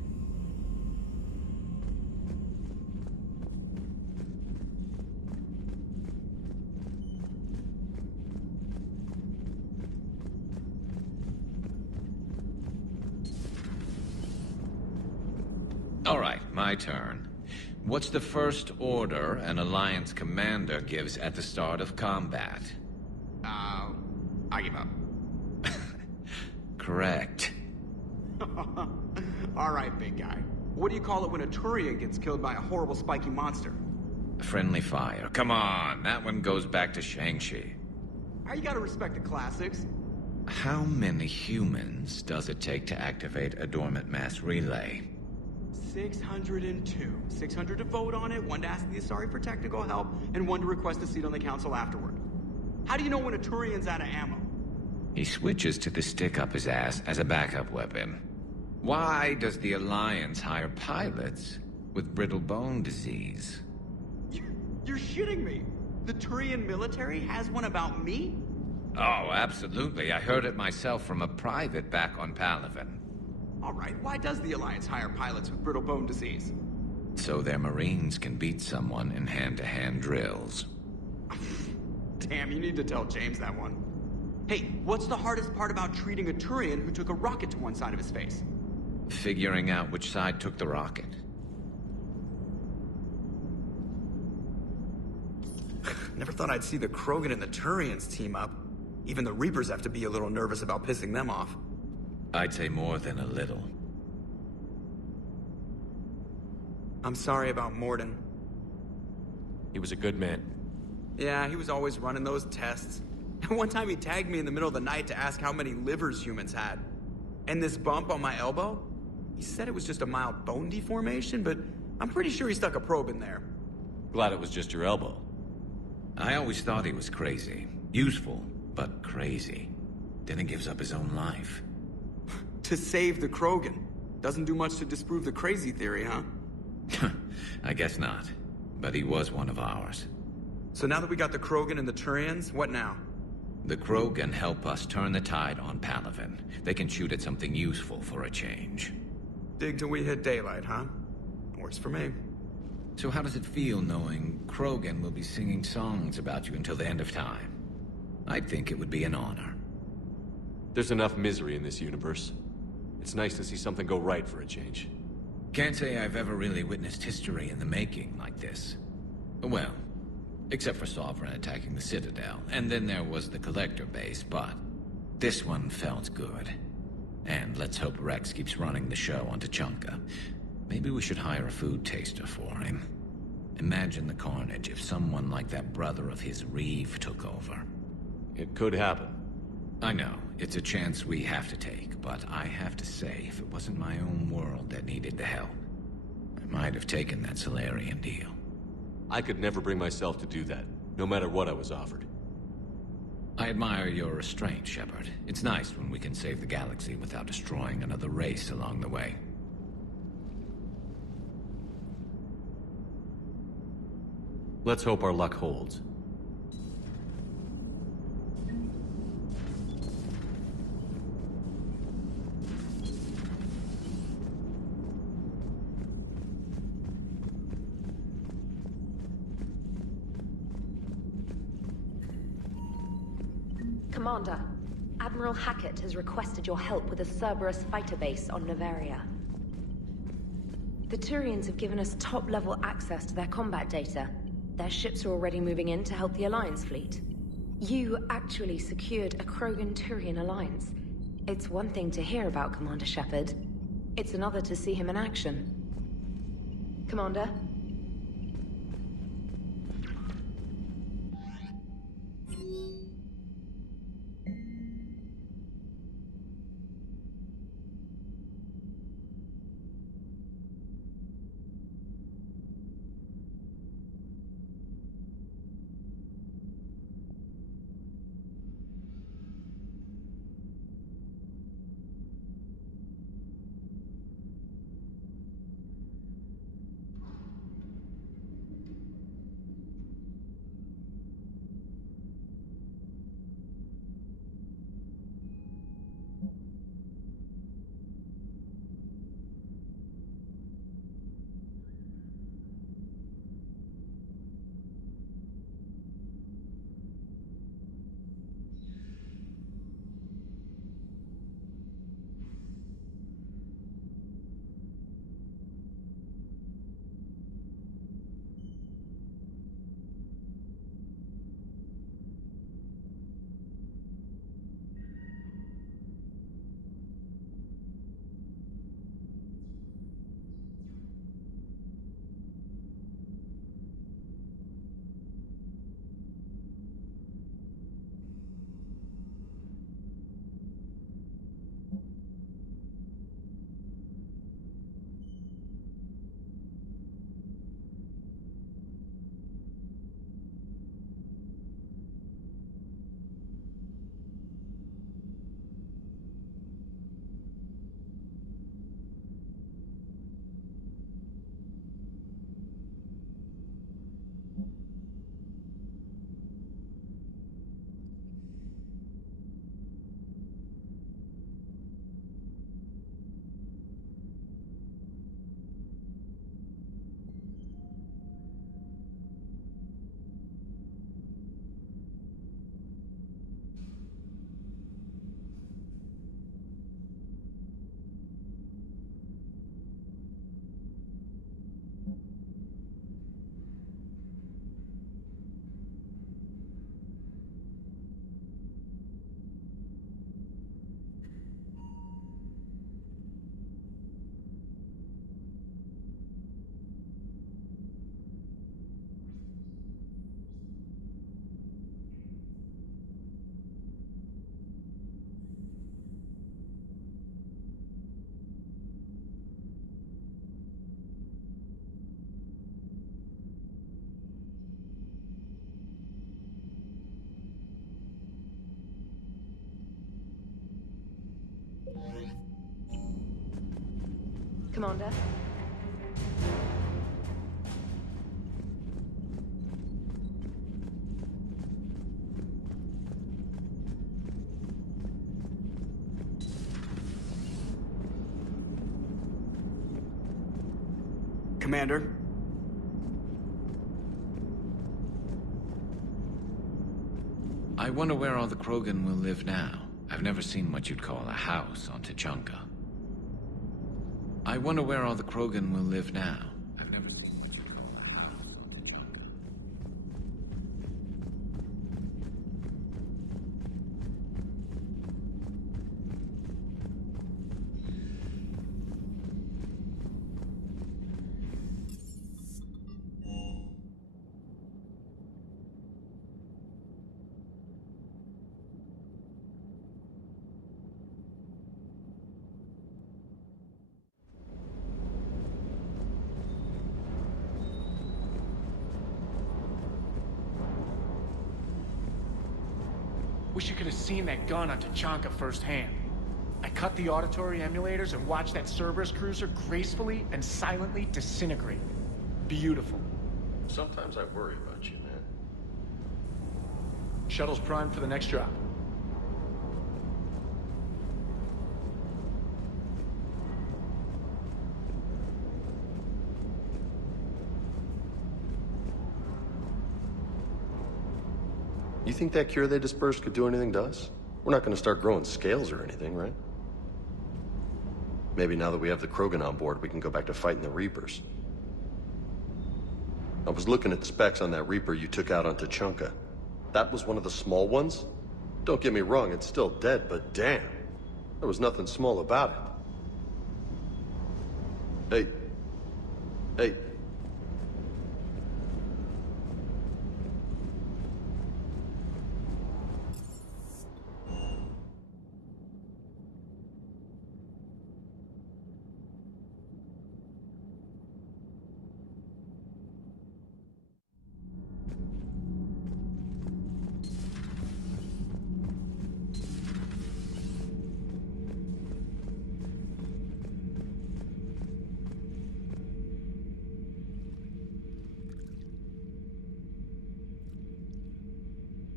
All right, my turn. What's the first order an Alliance commander gives at the start of combat? I give up. Correct. Alright, big guy. What do you call it when a Turian gets killed by a horrible spiky monster? Friendly fire. Come on, that one goes back to Shang-Chi. You gotta respect the classics. How many humans does it take to activate a dormant mass relay? 602. 600 to vote on it, 1 to ask the Asari for technical help, and 1 to request a seat on the council afterward. How do you know when a Turian's out of ammo? He switches to the stick up his ass as a backup weapon. Why does the Alliance hire pilots with brittle bone disease? You're shitting me! The Turian military has one about me? Oh, absolutely. I heard it myself from a private back on Palaven. Alright, why does the Alliance hire pilots with brittle bone disease? So their Marines can beat someone in hand-to-hand drills. Damn, you need to tell James that one. Hey, what's the hardest part about treating a Turian who took a rocket to one side of his face? Figuring out which side took the rocket. Never thought I'd see the Krogan and the Turians team up. Even the Reapers have to be a little nervous about pissing them off. I'd say more than a little. I'm sorry about Morden. He was a good man. Yeah, he was always running those tests. And one time he tagged me in the middle of the night to ask how many livers humans had. And this bump on my elbow? He said it was just a mild bone deformation, but I'm pretty sure he stuck a probe in there. Glad it was just your elbow. I always thought he was crazy. Useful, but crazy. Then he gives up his own life. To save the Krogan. Doesn't do much to disprove the crazy theory, huh? I guess not. But he was one of ours. So now that we got the Krogan and the Turians, what now? The Krogan help us turn the tide on Palaven. They can shoot at something useful for a change. Dig till we hit daylight, huh? Works for me. So how does it feel knowing Krogan will be singing songs about you until the end of time? I'd think it would be an honor. There's enough misery in this universe. It's nice to see something go right for a change. Can't say I've ever really witnessed history in the making like this. Well, except for Sovereign attacking the Citadel, and then there was the Collector base, but this one felt good. And let's hope Rex keeps running the show on Tuchanka. Maybe we should hire a food taster for him. Imagine the carnage if someone like that brother of his, Reeve, took over. It could happen. I know, it's a chance we have to take, but I have to say, if it wasn't my own world that needed the help, I might have taken that Solarian deal. I could never bring myself to do that, no matter what I was offered. I admire your restraint, Shepard. It's nice when we can save the galaxy without destroying another race along the way. Let's hope our luck holds. Commander, Admiral Hackett has requested your help with a Cerberus fighter base on Noveria. The Turians have given us top-level access to their combat data. Their ships are already moving in to help the Alliance fleet. You actually secured a Krogan-Turian alliance. It's one thing to hear about Commander Shepard. It's another to see him in action. Commander? Commander? Commander? I wonder where all the Krogan will live now. I've never seen what you'd call a house on Tuchanka. I wonder where all the Krogan will live now. I've never seen what you'd call a house on Tuchanka. Wish you could have seen that gun on Tuchanka firsthand. I cut the auditory emulators and watched that Cerberus cruiser gracefully and silently disintegrate. Beautiful. Sometimes I worry about you, man. Shuttle's primed for the next drop. You think that cure they dispersed could do anything to us? We're not gonna start growing scales or anything, right? Maybe now that we have the Krogan on board, we can go back to fighting the Reapers. I was looking at the specs on that Reaper you took out on Tuchanka. That was one of the small ones? Don't get me wrong, it's still dead, but damn. There was nothing small about it. Hey.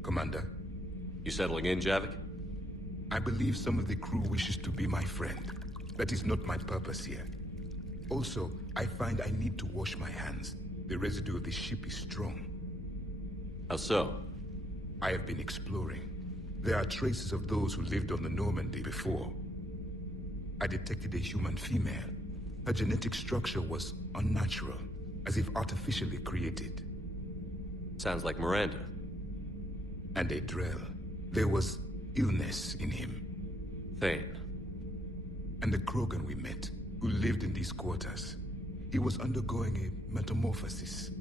Commander. You settling in, Javik? I believe some of the crew wishes to be my friend. That is not my purpose here. Also, I find I need to wash my hands. The residue of the ship is strong. How so? I have been exploring. There are traces of those who lived on the Normandy before. I detected a human female. Her genetic structure was unnatural, as if artificially created. Sounds like Miranda. And a Drell. There was illness in him. Thane. And the Krogan we met, who lived in these quarters. He was undergoing a metamorphosis.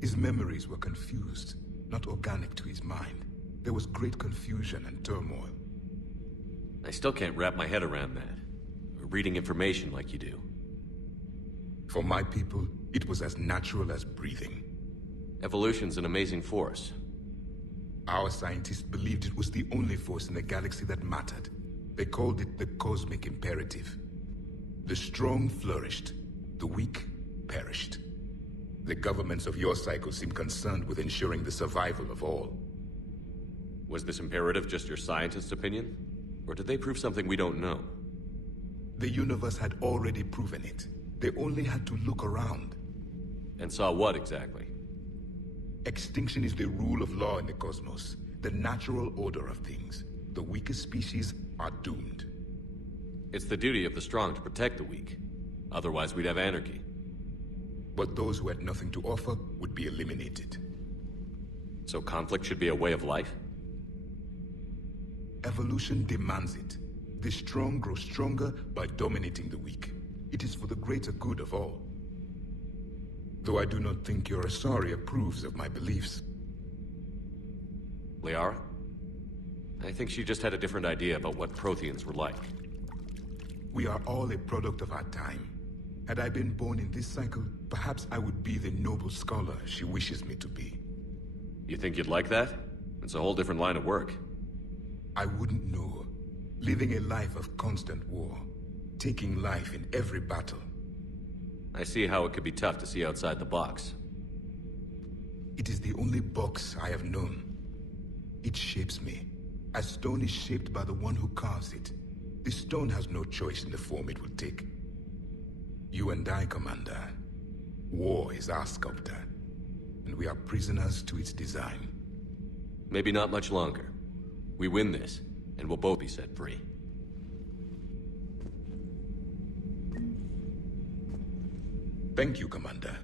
His memories were confused, not organic to his mind. There was great confusion and turmoil. I still can't wrap my head around that. Reading information like you do. For my people, it was as natural as breathing. Evolution's an amazing force. Our scientists believed it was the only force in the galaxy that mattered. They called it the cosmic imperative. The strong flourished, the weak perished. The governments of your cycle seem concerned with ensuring the survival of all. Was this imperative just your scientist's opinion? Or did they prove something we don't know? The universe had already proven it. They only had to look around. And saw what exactly? Extinction is the rule of law in the cosmos, the natural order of things. The weakest species are doomed. It's the duty of the strong to protect the weak. Otherwise, we'd have anarchy. But those who had nothing to offer would be eliminated. So conflict should be a way of life? Evolution demands it. The strong grow stronger by dominating the weak. It is for the greater good of all. Though I do not think your Asari approves of my beliefs. Liara? I think she just had a different idea about what Protheans were like. We are all a product of our time. Had I been born in this cycle, perhaps I would be the noble scholar she wishes me to be. You think you'd like that? It's a whole different line of work. I wouldn't know. Living a life of constant war. Taking life in every battle. I see how it could be tough to see outside the box. It is the only box I have known. It shapes me, as stone is shaped by the one who carves it. The stone has no choice in the form it will take. You and I, Commander. War is our sculptor, and we are prisoners to its design. Maybe not much longer. We win this, and we'll both be set free. Thank you, Commander.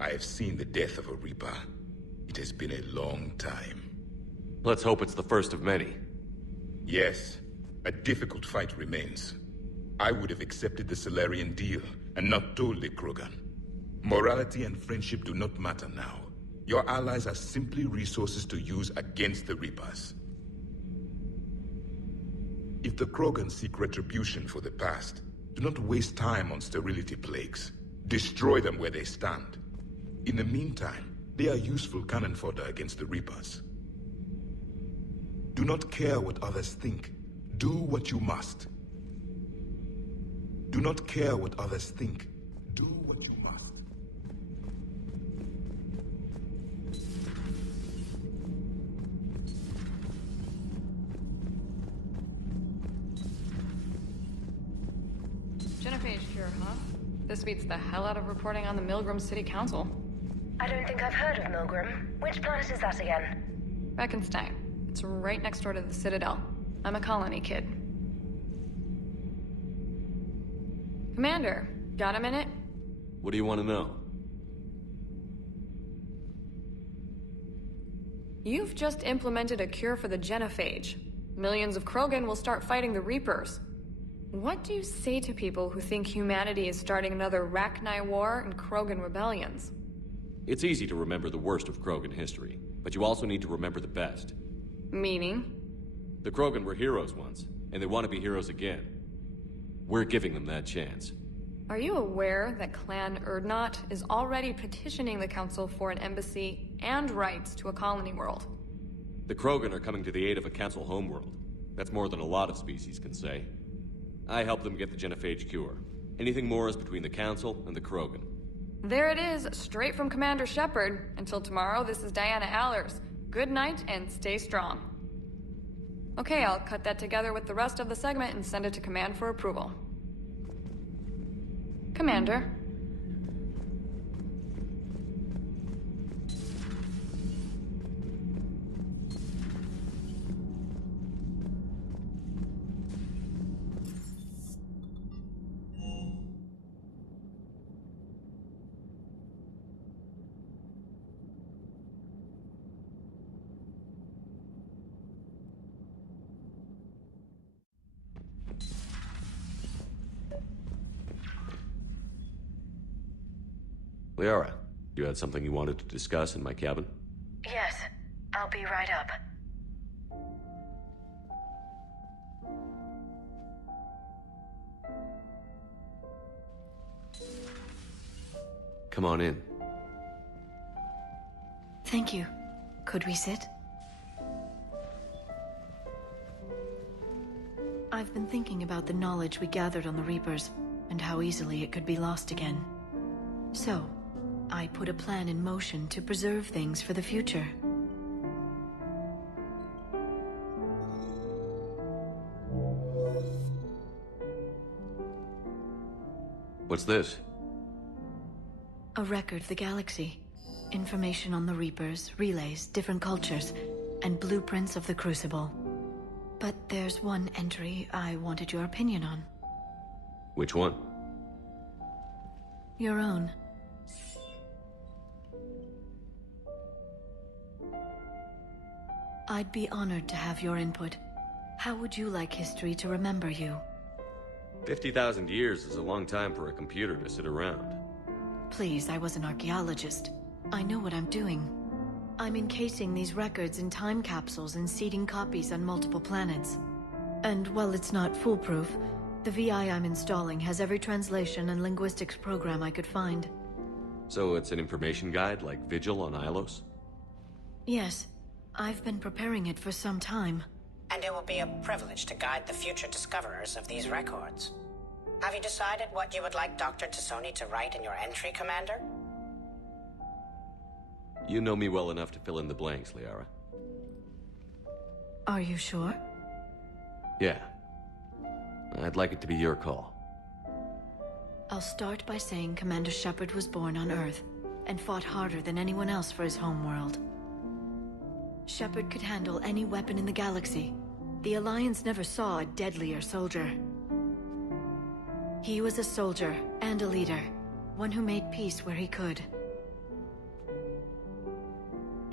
I have seen the death of a Reaper. It has been a long time. Let's hope it's the first of many. Yes, a difficult fight remains. I would have accepted the Solarian deal and not told the Krogan. Morality and friendship do not matter now. Your allies are simply resources to use against the Reapers. If the Krogan seek retribution for the past, do not waste time on sterility plagues. Destroy them where they stand. In the meantime, they are useful cannon fodder against the Reapers. Do Do not care what others think. Do what you must. Do not care what others think. Do what you must. Genophage cure, huh? This beats the hell out of reporting on the Milgram City Council. I don't think I've heard of Milgram. Which planet is that again? Reckonsstein. It's right next door to the Citadel. I'm a colony kid. Commander, got a minute? What do you want to know? You've just implemented a cure for the genophage. Millions of Krogan will start fighting the Reapers. What do you say to people who think humanity is starting another Rachni war and Krogan rebellions? It's easy to remember the worst of Krogan history, but you also need to remember the best. Meaning? The Krogan were heroes once, and they want to be heroes again. We're giving them that chance. Are you aware that Clan Urdnot is already petitioning the Council for an embassy and rights to a colony world? The Krogan are coming to the aid of a Council homeworld. That's more than a lot of species can say. I helped them get the genophage cure. Anything more is between the Council and the Krogan. There it is, straight from Commander Shepard. Until tomorrow, this is Diana Allers. Good night and stay strong. Okay, I'll cut that together with the rest of the segment and send it to Command for approval. Commander. Liara, you had something you wanted to discuss in my cabin? Yes, I'll be right up. Come on in. Thank you. Could we sit? I've been thinking about the knowledge we gathered on the Reapers, and how easily it could be lost again. So, I put a plan in motion to preserve things for the future. What's this? A record of the galaxy. Information on the Reapers, relays, different cultures, and blueprints of the Crucible. But there's one entry I wanted your opinion on. Which one? Your own. I'd be honored to have your input. How would you like history to remember you? 50,000 years is a long time for a computer to sit around. Please, I was an archaeologist. I know what I'm doing. I'm encasing these records in time capsules and seeding copies on multiple planets. And while it's not foolproof, the VI I'm installing has every translation and linguistics program I could find. So it's an information guide like Vigil on Ilos? Yes. I've been preparing it for some time. And it will be a privilege to guide the future discoverers of these records. Have you decided what you would like Dr. T'Soni to write in your entry, Commander? You know me well enough to fill in the blanks, Liara. Are you sure? Yeah. I'd like it to be your call. I'll start by saying Commander Shepard was born on Earth, and fought harder than anyone else for his homeworld. Shepard could handle any weapon in the galaxy. The Alliance never saw a deadlier soldier. He was a soldier and a leader, one who made peace where he could.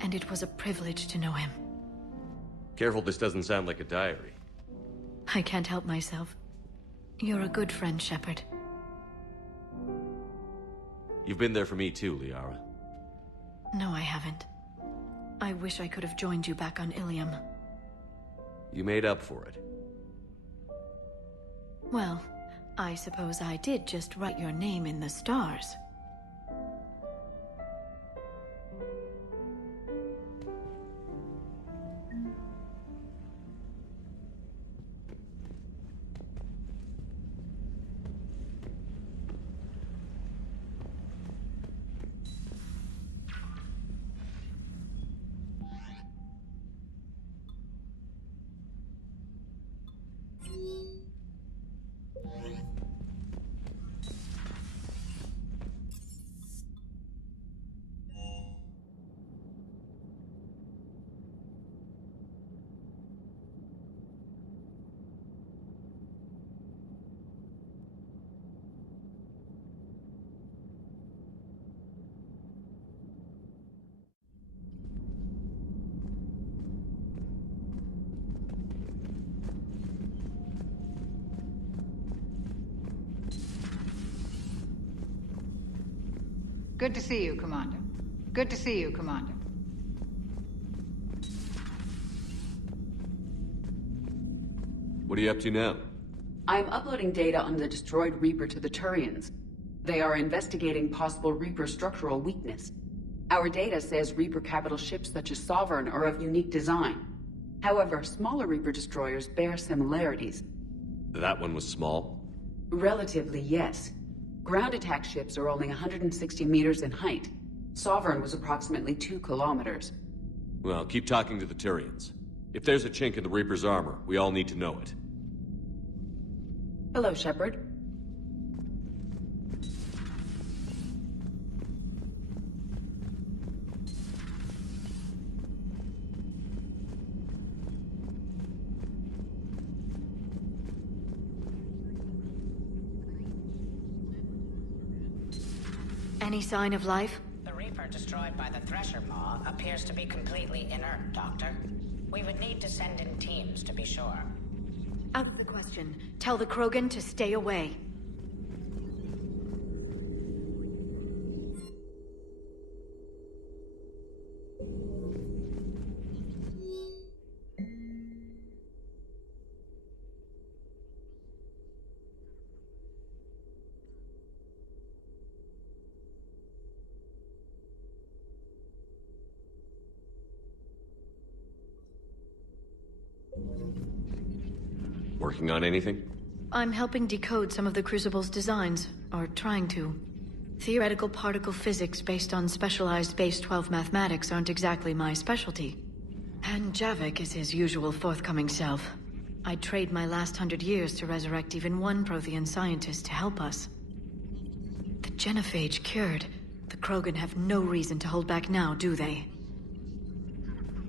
And it was a privilege to know him. Careful this doesn't sound like a diary. I can't help myself. You're a good friend, Shepard. You've been there for me too, Liara. No, I haven't. I wish I could have joined you back on Ilium. You made up for it. Well, I suppose I did just write your name in the stars. Good to see you, Commander. Good to see you, Commander. What are you up to now? I'm uploading data on the destroyed Reaper to the Turians. They are investigating possible Reaper structural weakness. Our data says Reaper capital ships such as Sovereign are of unique design. However, smaller Reaper destroyers bear similarities. That one was small? Relatively, yes. Ground attack ships are only 160 meters in height. Sovereign was approximately 2 kilometers. Well, keep talking to the Turians. If there's a chink in the Reaper's armor, we all need to know it. Hello, Shepard. Any sign of life? The Reaper destroyed by the Thresher Maw appears to be completely inert, Doctor. We would need to send in teams to be sure. Out of the question. Tell the Krogan to stay away. Working on anything? I'm helping decode some of the Crucible's designs, or trying to. Theoretical particle physics based on specialized base 12 mathematics aren't exactly my specialty. And Javik is his usual forthcoming self. I'd trade my last 100 years to resurrect even one Prothean scientist to help us. The genophage cured. The Krogan have no reason to hold back now, do they?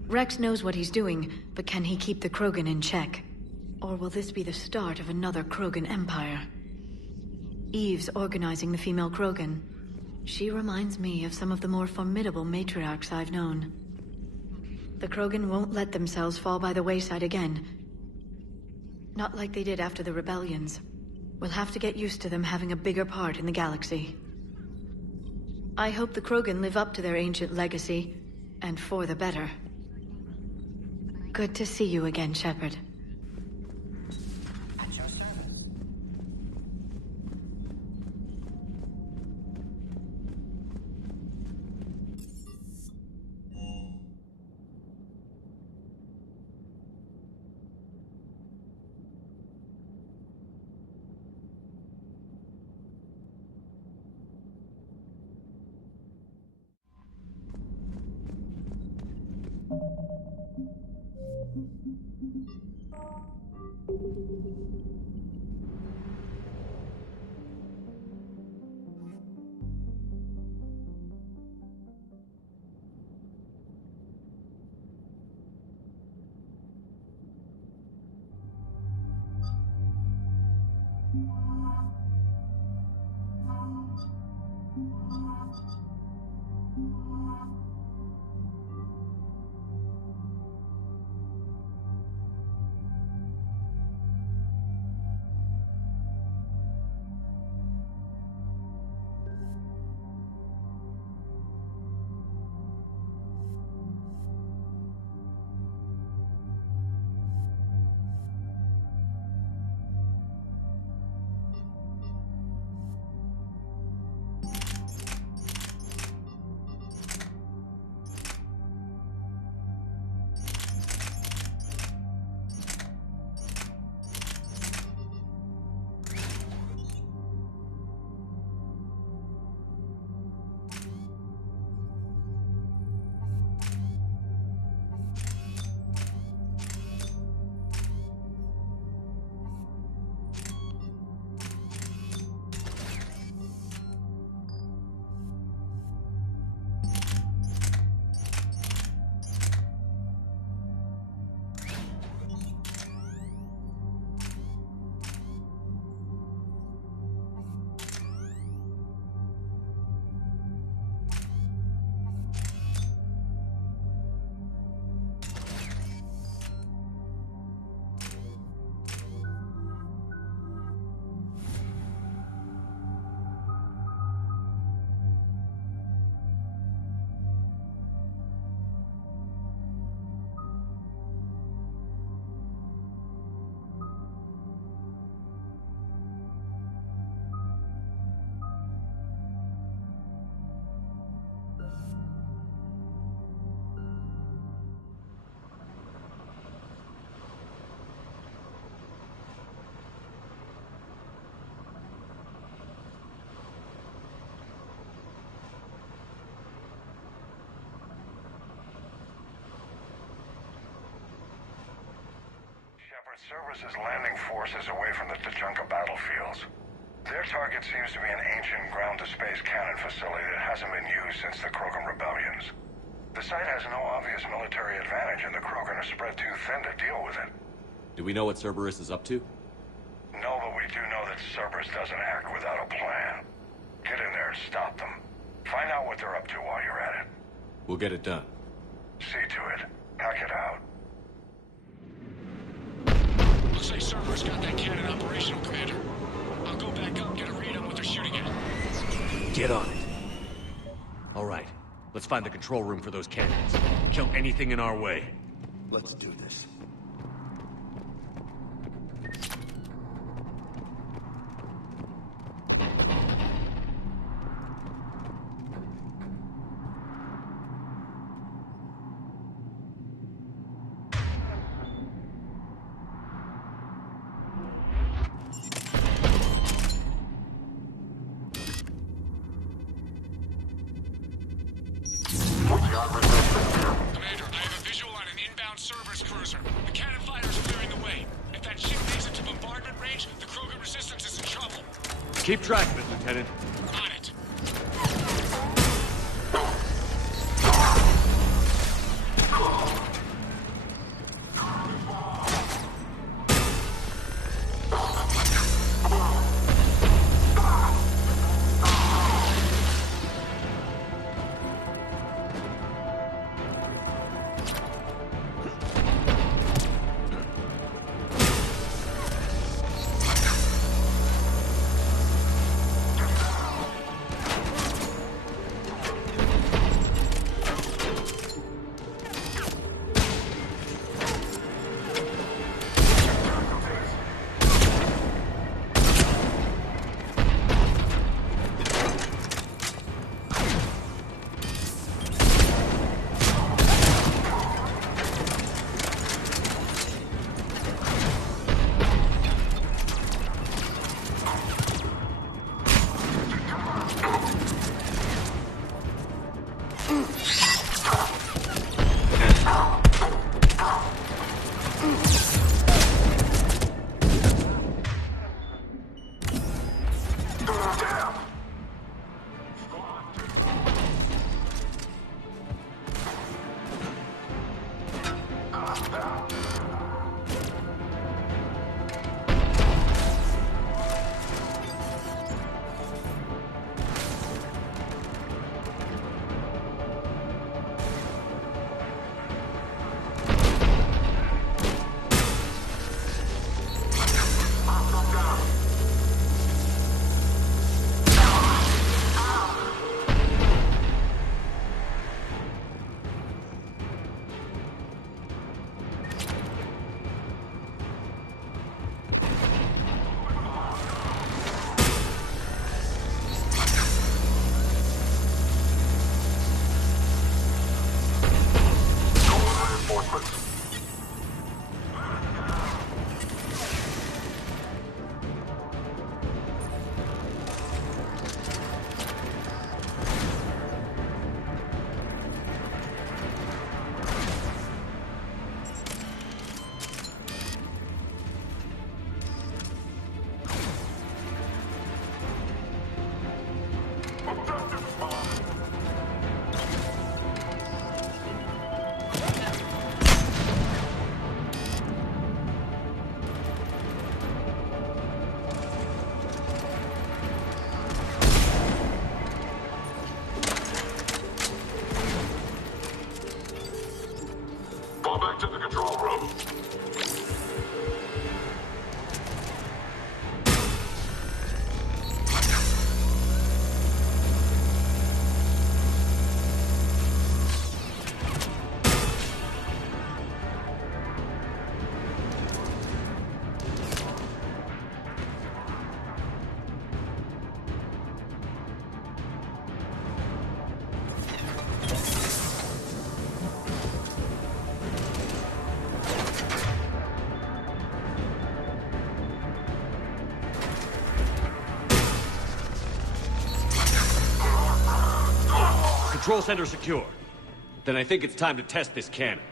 Rex knows what he's doing, but can he keep the Krogan in check? Or will this be the start of another Krogan empire? Eve's organizing the female Krogan. She reminds me of some of the more formidable matriarchs I've known. The Krogan won't let themselves fall by the wayside again. Not like they did after the rebellions. We'll have to get used to them having a bigger part in the galaxy. I hope the Krogan live up to their ancient legacy, and for the better. Good to see you again, Shepard. At your service. Cerberus' landing forces away from the Tuchanka battlefields. Their target seems to be an ancient ground-to-space cannon facility that hasn't been used since the Krogan rebellions. The site has no obvious military advantage, and the Krogan are spread too thin to deal with it. Do we know what Cerberus is up to? No, but we do know that Cerberus doesn't act without a plan. Get in there and stop them. Find out what they're up to while you're at it. We'll get it done. See to it. Hack it out. Looks like Cerberus got that cannon operational, Commander. I'll go back up and get a read on what they're shooting at. Get on it. All right. Let's find the control room for those cannons. Kill anything in our way. Let's do this. Commander, I have a visual on an inbound Cerberus cruiser. The cannon fighters are clearing the way. If that ship makes it to bombardment range, the Krogan resistance is in trouble. Keep track of it, Lieutenant. On it. Control center secure. Then I think it's time to test this cannon.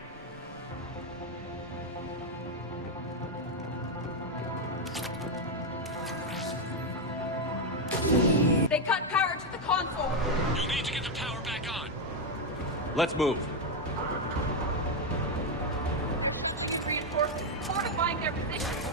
They cut power to the console. You'll need to get the power back on. Let's move. Reinforcements fortifying their position.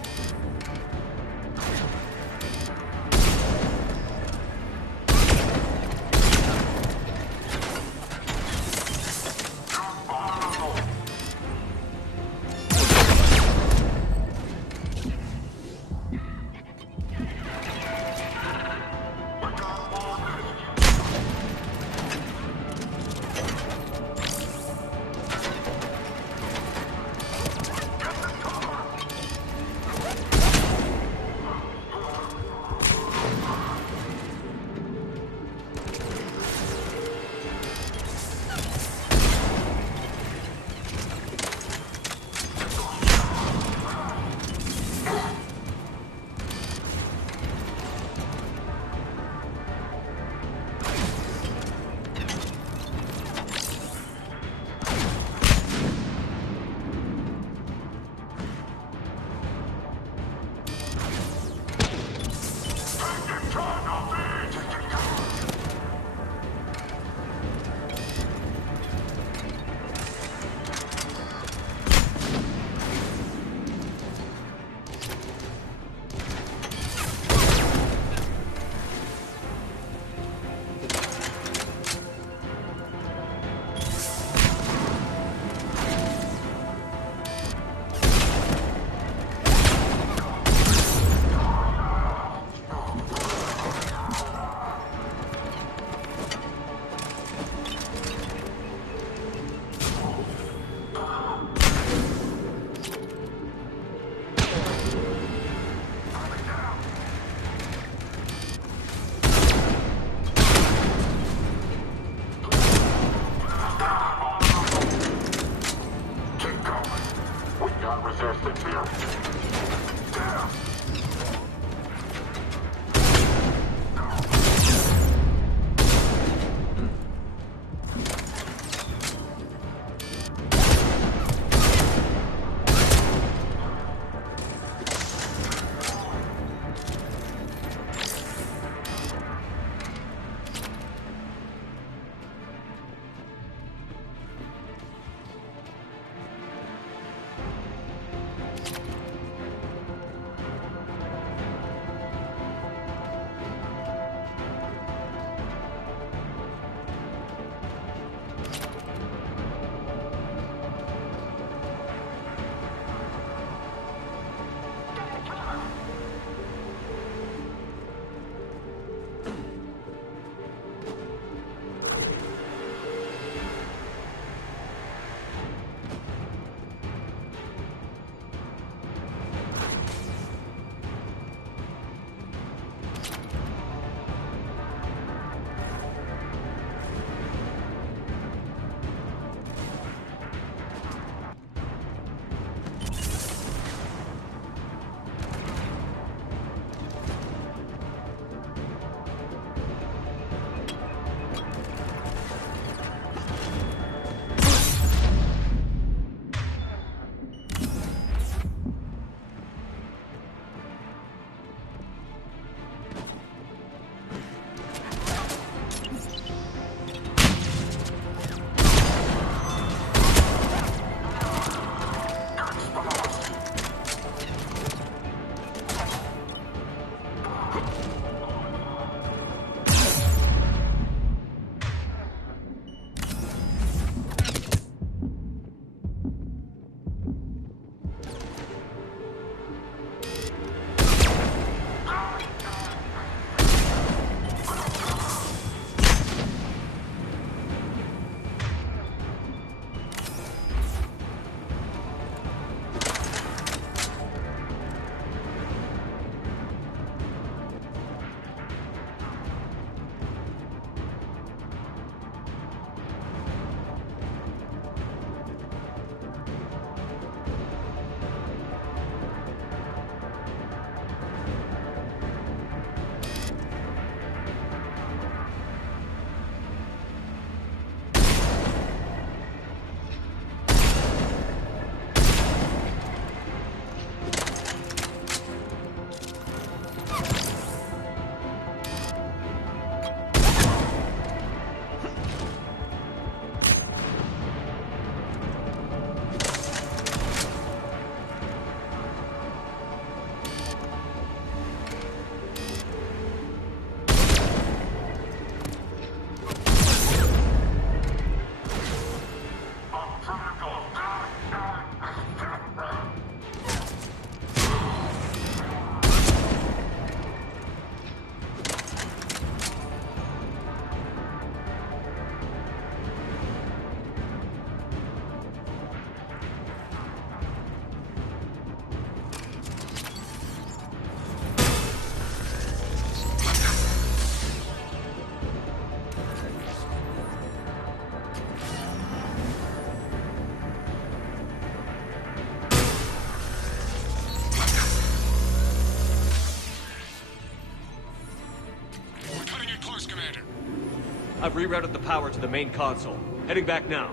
I've rerouted the power to the main console. Heading back now.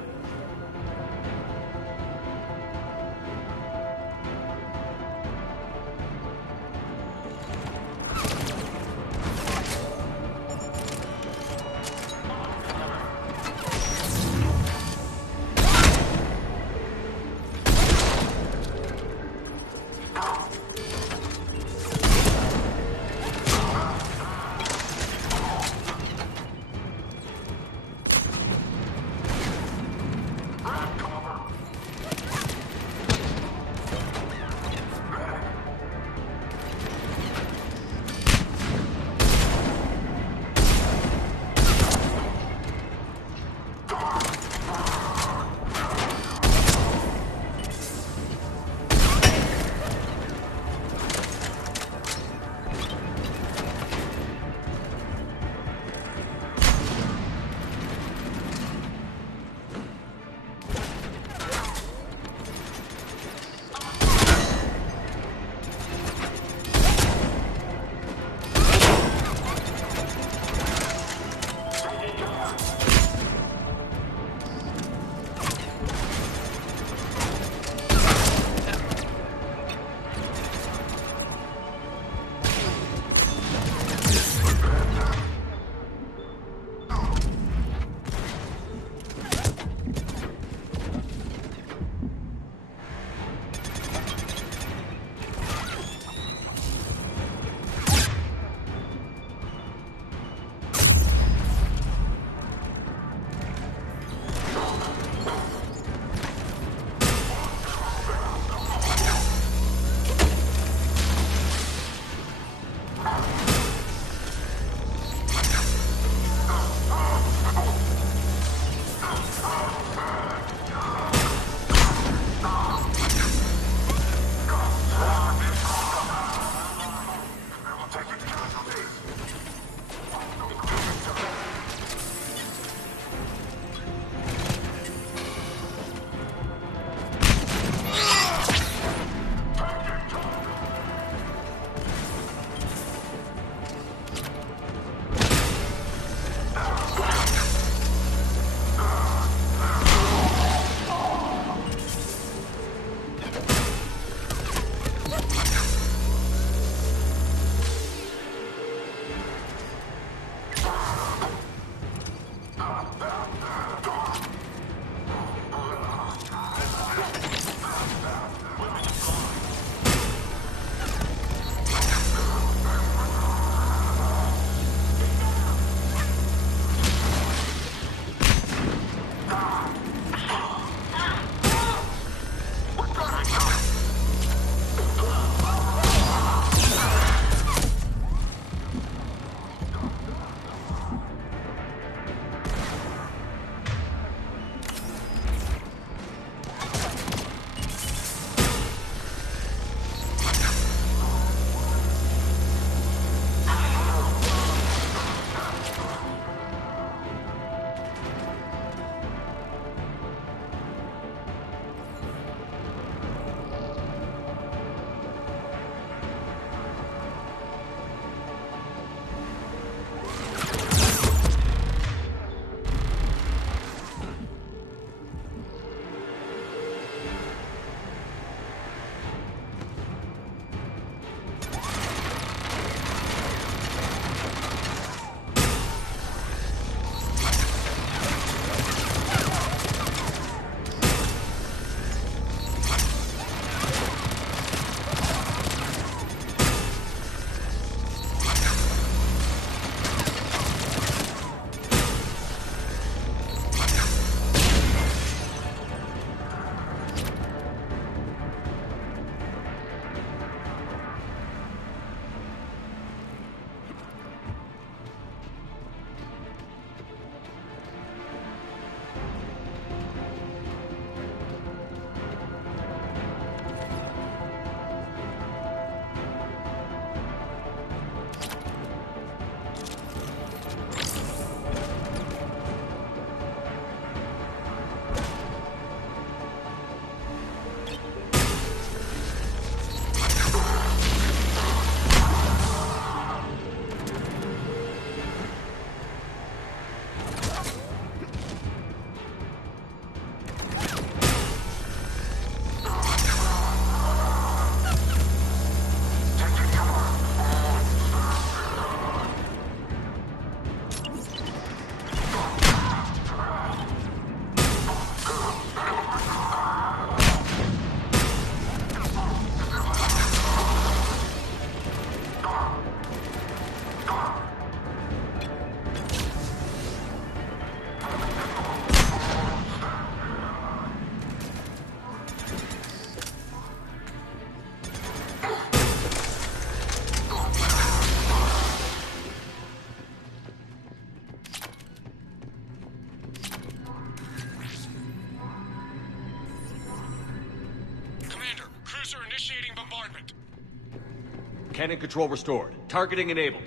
Cannon control restored. Targeting enabled.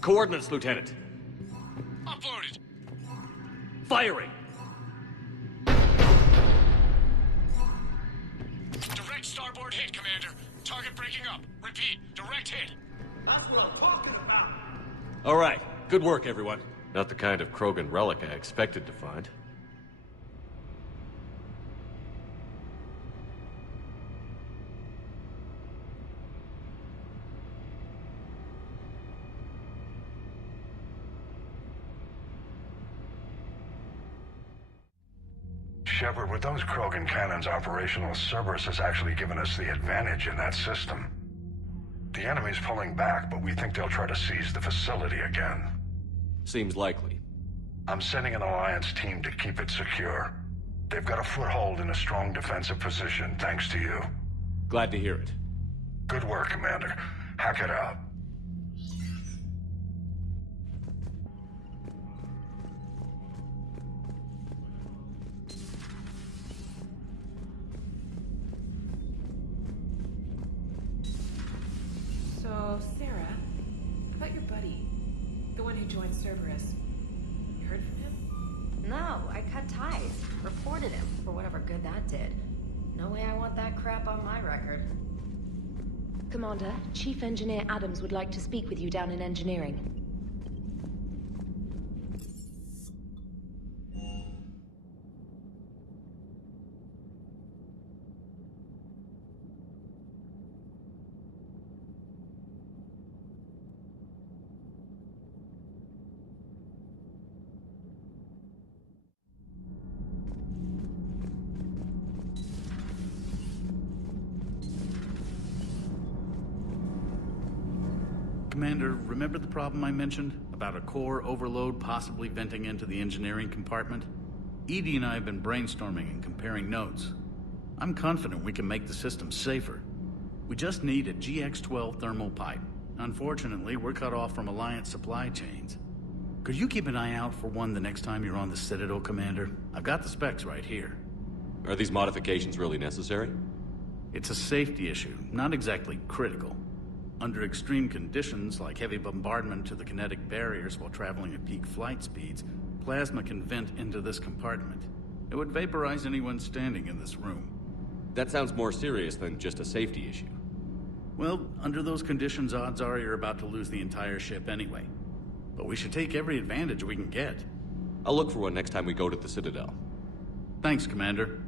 Coordinates, Lieutenant. Uploaded. Firing! Direct starboard hit, Commander. Target breaking up. Repeat, direct hit. That's what I'm talking about. All right. Good work, everyone. Not the kind of Krogan relic I expected to find. Shepard, with those Krogan cannons operational, Cerberus has actually given us the advantage in that system. The enemy's pulling back, but we think they'll try to seize the facility again. Seems likely. I'm sending an Alliance team to keep it secure. They've got a foothold in a strong defensive position, thanks to you. Glad to hear it. Good work, Commander. Hack it out. So, Sarah, about your buddy, the one who joined Cerberus. You heard from him? No, I cut ties. Reported him, for whatever good that did. No way I want that crap on my record. Commander, Chief Engineer Adams would like to speak with you down in engineering. Commander, remember the problem I mentioned? About a core overload possibly venting into the engineering compartment? Edie and I have been brainstorming and comparing notes. I'm confident we can make the system safer. We just need a GX-12 thermal pipe. Unfortunately, we're cut off from Alliance supply chains. Could you keep an eye out for one the next time you're on the Citadel, Commander? I've got the specs right here. Are these modifications really necessary? It's a safety issue, not exactly critical. Under extreme conditions, like heavy bombardment to the kinetic barriers while traveling at peak flight speeds, plasma can vent into this compartment. It would vaporize anyone standing in this room. That sounds more serious than just a safety issue. Well, under those conditions, odds are you're about to lose the entire ship anyway. But we should take every advantage we can get. I'll look for one next time we go to the Citadel. Thanks, Commander.